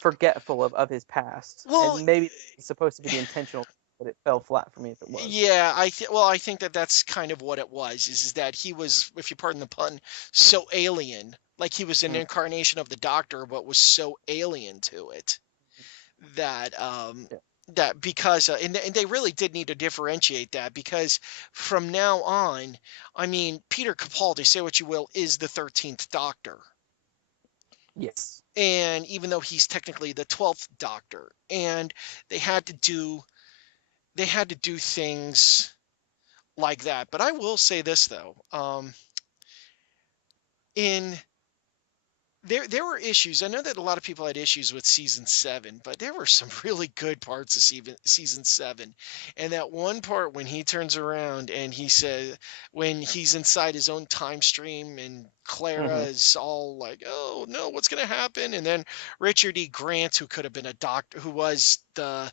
forgetful of his past, Well, and maybe it's supposed to be the intentional, but it fell flat for me if it was. yeah, I think that that's kind of what it was, is that he was, if you pardon the pun, so alien. Like he was an Mm, incarnation of the Doctor, but was so alien to it that yeah, that because and they really did need to differentiate that, because from now on, I mean, Peter Capaldi, say what you will, is the 13th Doctor. yes, And even though he's technically the 12th Doctor, and they had to do they had to do things like that. But I will say this though, in there were issues. I know that a lot of people had issues with season 7, but there were some really good parts of season 7. And that one part when he turns around and he says, when he's inside his own time stream and Clara hmm is all like, "Oh no, what's gonna happen?" And then Richard E. Grant, who could have been a doctor, who was the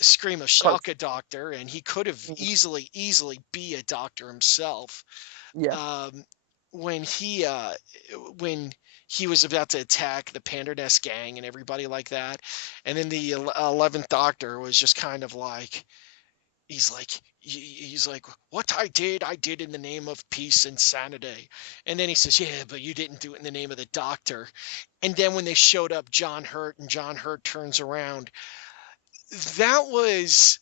Scream of Clark. Shalka doctor, and he could have Mhm. easily be a doctor himself. Yeah, um, when when he was about to attack the Pandernest gang and everybody like that, and then the 11th Doctor was just kind of like, he's like, "What I did in the name of peace and sanity," and then he says, "Yeah, but you didn't do it in the name of the Doctor." And then when they showed up John Hurt, and John Hurt turns around, that was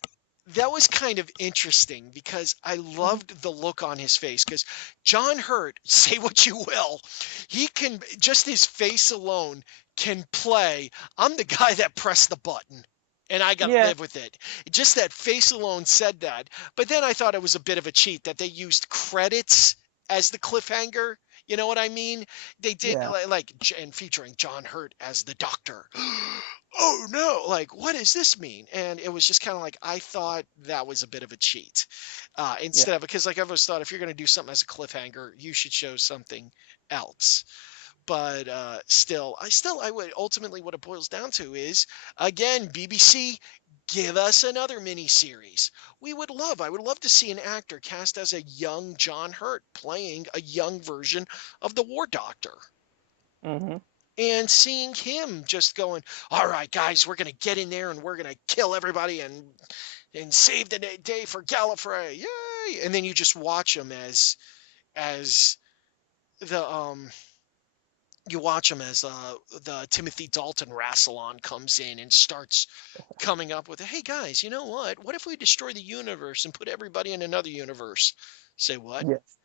that was kind of interesting, because I hmm loved the look on his face, because John Hurt, say what you will, he can, just his face alone can play, "I'm the guy that pressed the button and I got to yeah, live with it." Just that face alone said that. But then I thought it was a bit of a cheat that they used credits as the cliffhanger. You know what I mean? They did yeah, and featuring John Hurt as the Doctor. Oh no, like what does this mean? And it was just kind of like, I thought that was a bit of a cheat, yeah, instead of, because like I've always thought, if you're going to do something as a cliffhanger, you should show something else. But I would ultimately, what it boils down to is, again, BBC, give us another mini series. I would love to see an actor cast as a young John Hurt playing a young version of the War Doctor, hmm and seeing him just going, "All right, guys, we're gonna get in there and we're gonna kill everybody and save the day for Gallifrey, yay!" And then you just watch him as the you watch him as the Timothy Dalton Rassilon comes in and starts coming up with, "Hey guys, you know what? What if we destroy the universe and put everybody in another universe?" Say what? yes,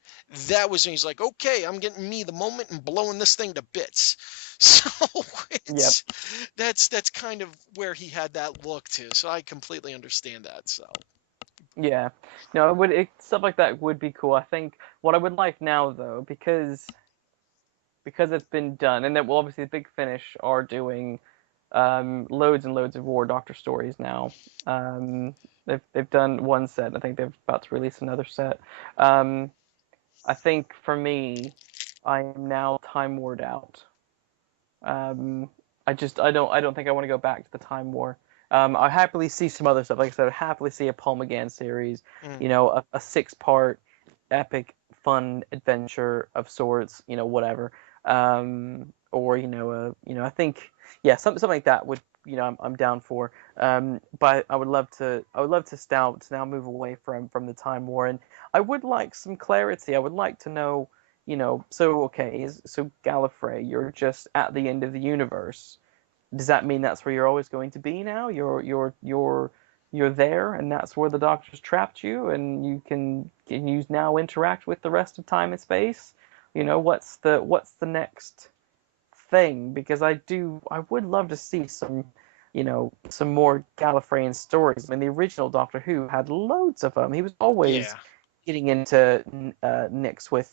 That was when he's like, "Okay, I'm getting me the moment and blowing this thing to bits." So yep, it's that's kind of where he had that look to. So I completely understand that. So, Yeah. No, stuff like that would be cool. I think what I would like now though, because it's been done, and that well, obviously the Big Finish are doing loads and loads of War Doctor stories now. They've done one set. I think they're about to release another set. Um, I think for me, I am now time warred out. Um, I don't think I want to go back to the Time War. I happily see some other stuff. Like I said, I happily see a Paul McGann series. Mm. You know, a 6 part epic fun adventure of sorts. You know, whatever. Or I think something like that would I'm down for. But I would love to now move away from the Time War, and I would like some clarity. I would like to know so okay, so Gallifrey, you're just at the end of the universe. Does that mean that's where you're always going to be now? You're there, and that's where the Doctor's trapped you, and can you now interact with the rest of time and space? What's the next thing? Because I would love to see some more Gallifreyan stories. I mean, the original Doctor Who had loads of them. He was always Yeah. getting into nicks with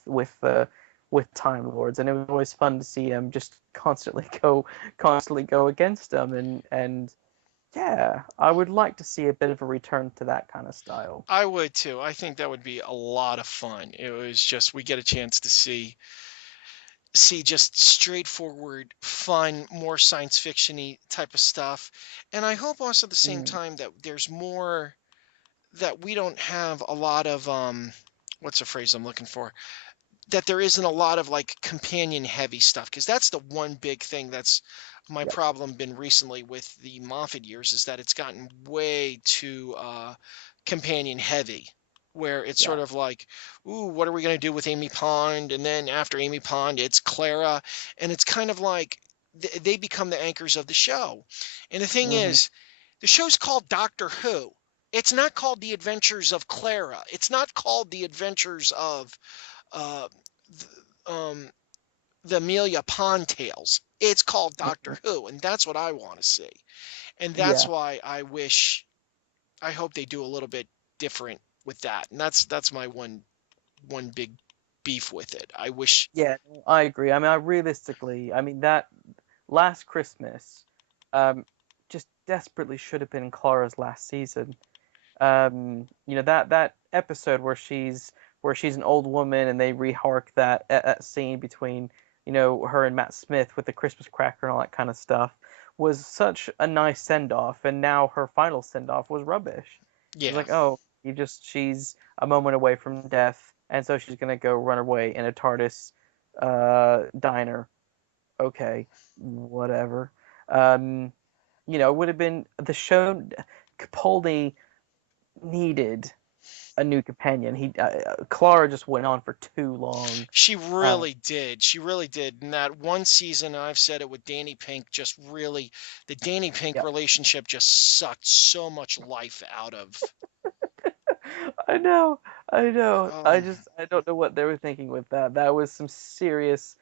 Time Lords, and it was always fun to see him just constantly go against them, and yeah, I would like to see a bit of a return to that kind of style. I would too. I think that would be a lot of fun. It was just we get a chance to see just straightforward, fun, more science fictiony type of stuff. And I hope also at the same Mm, time that there's more that we don't have a lot of what's the phrase I'm looking for? That there isn't a lot of like companion heavy stuff because that's the one big thing that's my yep. problem been recently with the Moffat years is that it's gotten way too companion heavy where it's Yeah. sort of like, ooh, what are we going to do with Amy Pond, and then after Amy Pond it's Clara, and it's kind of like they become the anchors of the show. And the thing Hmm. is, the show's called Doctor Who. It's not called The Adventures of Clara. It's not called The Adventures of uh, th- um, the Amelia Pond tales. It's called Hmm. Doctor Who, and that's what I want to see. And that's Yeah. why I hope they do a little bit different with that. And that's my one big beef with it. I wish, Yeah, no, I agree. I mean, I mean that last Christmas, just desperately should have been Clara's last season. That episode where she's an old woman and they rehark that scene between her and Matt Smith with the Christmas cracker and all that kind of stuff was such a nice send off, and now her final send off was rubbish. It was yeah, like, oh, she's a moment away from death, and so she's gonna go run away in a TARDIS diner. Okay, whatever. Um, it would have been the show. Capaldi needed a new companion. Clara just went on for too long. she Uh, really did. She really did. In that one season, I've said it with Danny Pink, just really, the Danny Pink yeah, relationship just sucked so much life out of. I know, I know. Oh, I don't know what they were thinking with that. That was some serious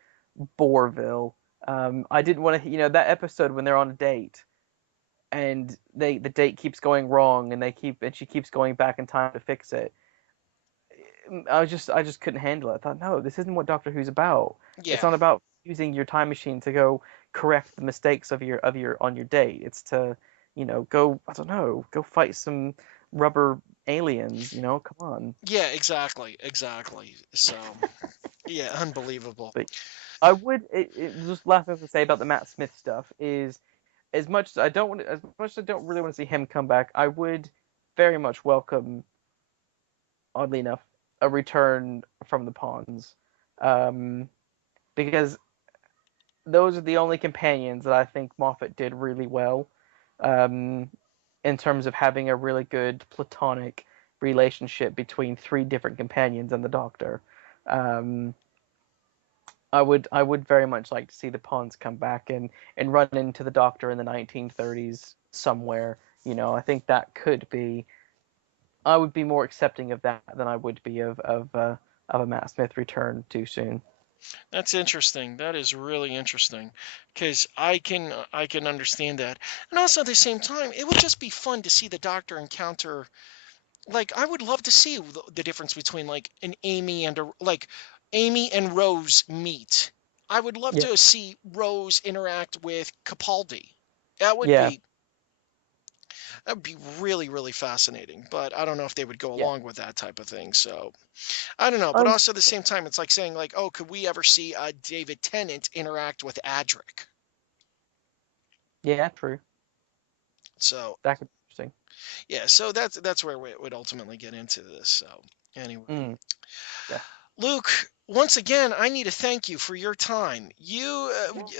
Bourville. I didn't want to, that episode when they're on a date and the date keeps going wrong and she keeps going back in time to fix it. I just couldn't handle it. I thought, no, this isn't what Doctor Who's about. It's yeah. not about using your time machine to go correct the mistakes of your on your date. It's to, go, I don't know, go fight some rubber aliens. Come on. Yeah, exactly, exactly. So, yeah, unbelievable. But I would just last thing to say about the Matt Smith stuff is as much as I don't really want to see him come back, I would very much welcome, oddly enough, a return from the pawns. Um, because those are the only companions that I think Moffat did really well, um, in terms of having a really good platonic relationship between 3 different companions and the Doctor. Um, I would very much like to see the Pawns come back and run into the Doctor in the 1930s somewhere. I think that could be. I would be more accepting of that than I would be of a Matt Smith return too soon. That's interesting. That is really interesting because I can understand that. And also at the same time, it would just be fun to see the Doctor encounter like I would love to see the difference between like an Amy and a like Amy and Rose meet. I would love Yeah. to see Rose interact with Capaldi. That would Yeah. be that would be really, really fascinating. But I don't know if they would go Yeah. along with that type of thing. So I don't know. But Um. also at the same time, it's like saying like, oh, could we ever see David Tennant interact with Adric? Yeah. True. So That could be interesting. yeah, so that's where we would ultimately get into this. So anyway, Mm. Yeah. Luke, once again, I need to thank you for your time.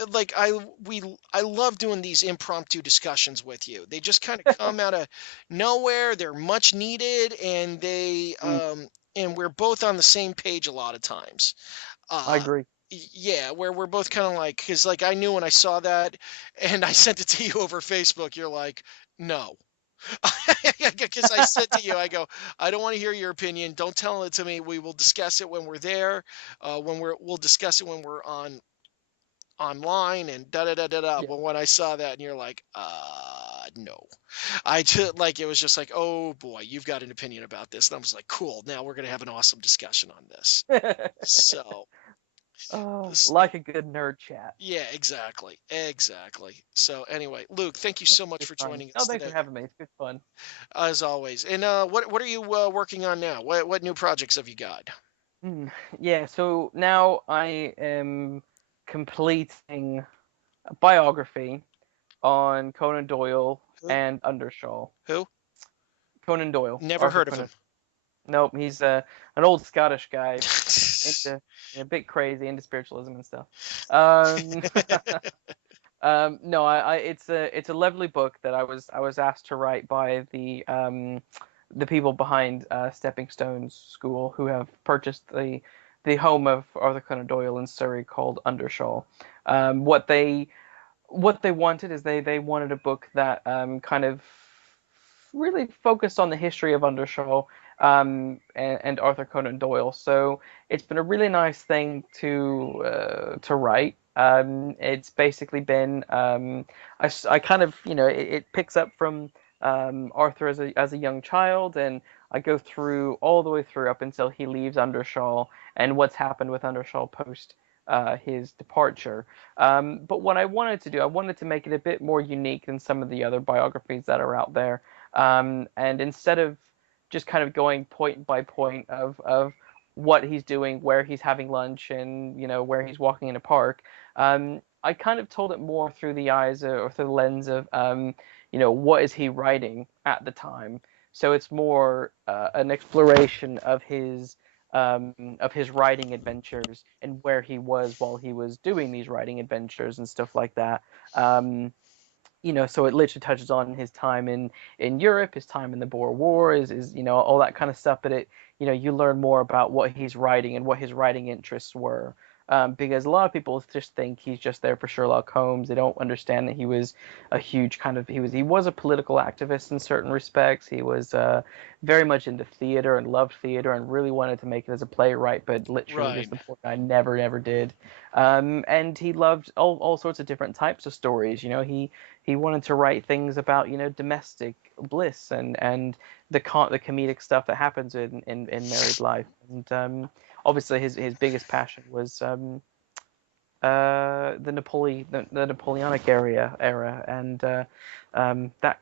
Like I love doing these impromptu discussions with you. They just kind of come out of nowhere. They're much needed, and Mm. and we're both on the same page a lot of times. I Uh, agree. yeah, where we're both kind of like, because like I knew when I saw that, and I sent it to you over Facebook. You're like, no. Because I said to you, I go, I don't want to hear your opinion. Don't tell it to me. We will discuss it when we're there. We'll discuss it when we're online and da da da da da. Yeah. But when I saw that, and you're like, no, I just like it was just like, oh boy, you've got an opinion about this, and I was like, cool. Now we're gonna have an awesome discussion on this. So, Oh, s- like a good nerd chat. yeah, exactly, exactly. So anyway, Luke, thank you so much It's for fun. joining Oh, us thanks for today. having me. It's good fun. As always. And what are you working on now? What new projects have you got? Mm. Yeah. So now I am completing a biography on Conan Doyle Who? and Undershaw. Who? Conan Doyle, Never Arthur heard of Conan. him. Nope, he's an old Scottish guy into a bit crazy into spiritualism and stuff. Um, no, it's a lovely book that I was asked to write by the people behind Stepping Stones School who have purchased the home of Arthur Conan Doyle in Surrey called Undershaw. What they wanted is they wanted a book that kind of really focused on the history of Undershaw and Arthur Conan Doyle. So it's been a really nice thing to write. It's basically been I kind of it picks up from Arthur as a young child, and I go through all the way through up until he leaves Undershaw and what's happened with Undershaw post his departure. But what I wanted to do, I wanted to make it a bit more unique than some of the other biographies that are out there. And instead of just kind of going point by point of what he's doing, where he's having lunch, and where he's walking in a park, I kind of told it more through the eyes or through the lens of what is he writing at the time. So it's more an exploration of his writing adventures and where he was while he was doing these writing adventures and stuff like that. So it literally touches on his time in Europe, his time in the Boer War, is all that kind of stuff. But you learn more about what he's writing and what his writing interests were. Because a lot of people just think he's just there for Sherlock Holmes. They don't understand that he was a huge kind of he was a political activist in certain respects. He was very much into theater and loved theater and really wanted to make it as a playwright, but literally Right. just the poor guy never did. And he loved all sorts of different types of stories. He wanted to write things about domestic bliss and the comedic stuff that happens in married life. And obviously his biggest passion was the Napoleonic era and that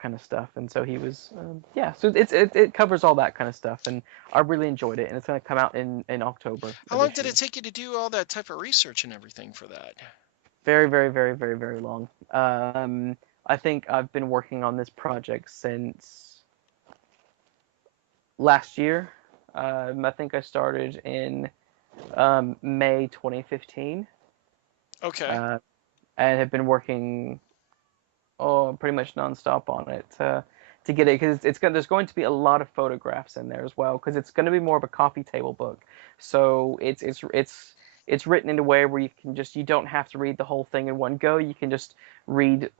kind of stuff. And so he was yeah. So it covers all that kind of stuff, and I really enjoyed it. And it's going to come out in October How of long this did it year. take you to do all that type of research and everything for that? Very, very, very, very, very long. I think I've been working on this project since last year. I think I started in May 2015, Okay. uh, and have been working pretty much nonstop on it to get it because there's going to be a lot of photographs in there as well because it's going to be more of a coffee table book. So it's written in a way where you don't have to read the whole thing in one go. You can just read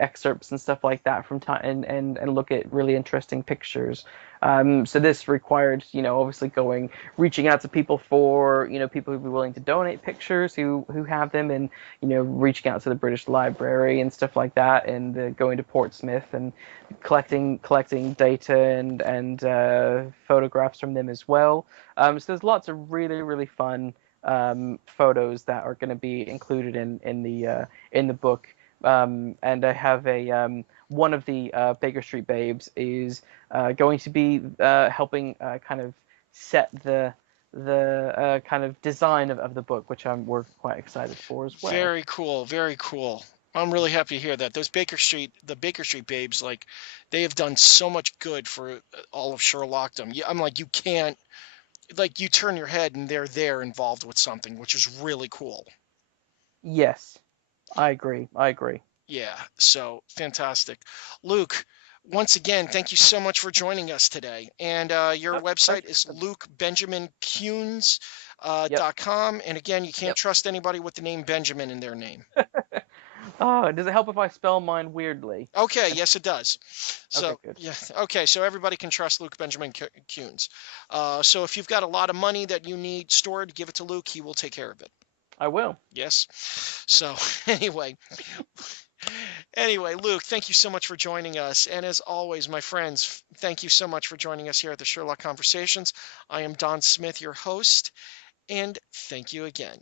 excerpts and stuff like that from time, and look at really interesting pictures. So this required, obviously reaching out to people for, people who'd be willing to donate pictures who have them, and reaching out to the British Library and stuff like that, and going to Portsmouth and collecting data and photographs from them as well. So there's lots of really really fun photos that are going to be included in the book. And I have a one of the Baker Street Babes is going to be helping kind of set the kind of design of the book, which we're quite excited for as well. Very cool, very cool. I'm really happy to hear that. The Baker Street Babes, like they have done so much good for all of Sherlockdom. I'm like, you can't, like, you turn your head and they're there involved with something, which is really cool. Yes, I agree. I agree. Yeah, so fantastic. Luke, once again, thank you so much for joining us today. And your Oh, website pleasure. is lukebenjaminkuhns, Yep. .com. And again, you can't Yep. trust anybody with the name Benjamin in their name. Oh, does it help if I spell mine weirdly? Okay, And yes, it does. okay, So, good. yeah, okay, so everybody can trust Luke Benjamin Kuhns. So if you've got a lot of money that you need stored, give it to Luke. He will take care of it. I will. Yes. So anyway, Luke, thank you so much for joining us. And as always, my friends, thank you so much for joining us here at the Sherlock Conversations. I am Don Smith, your host, and thank you again.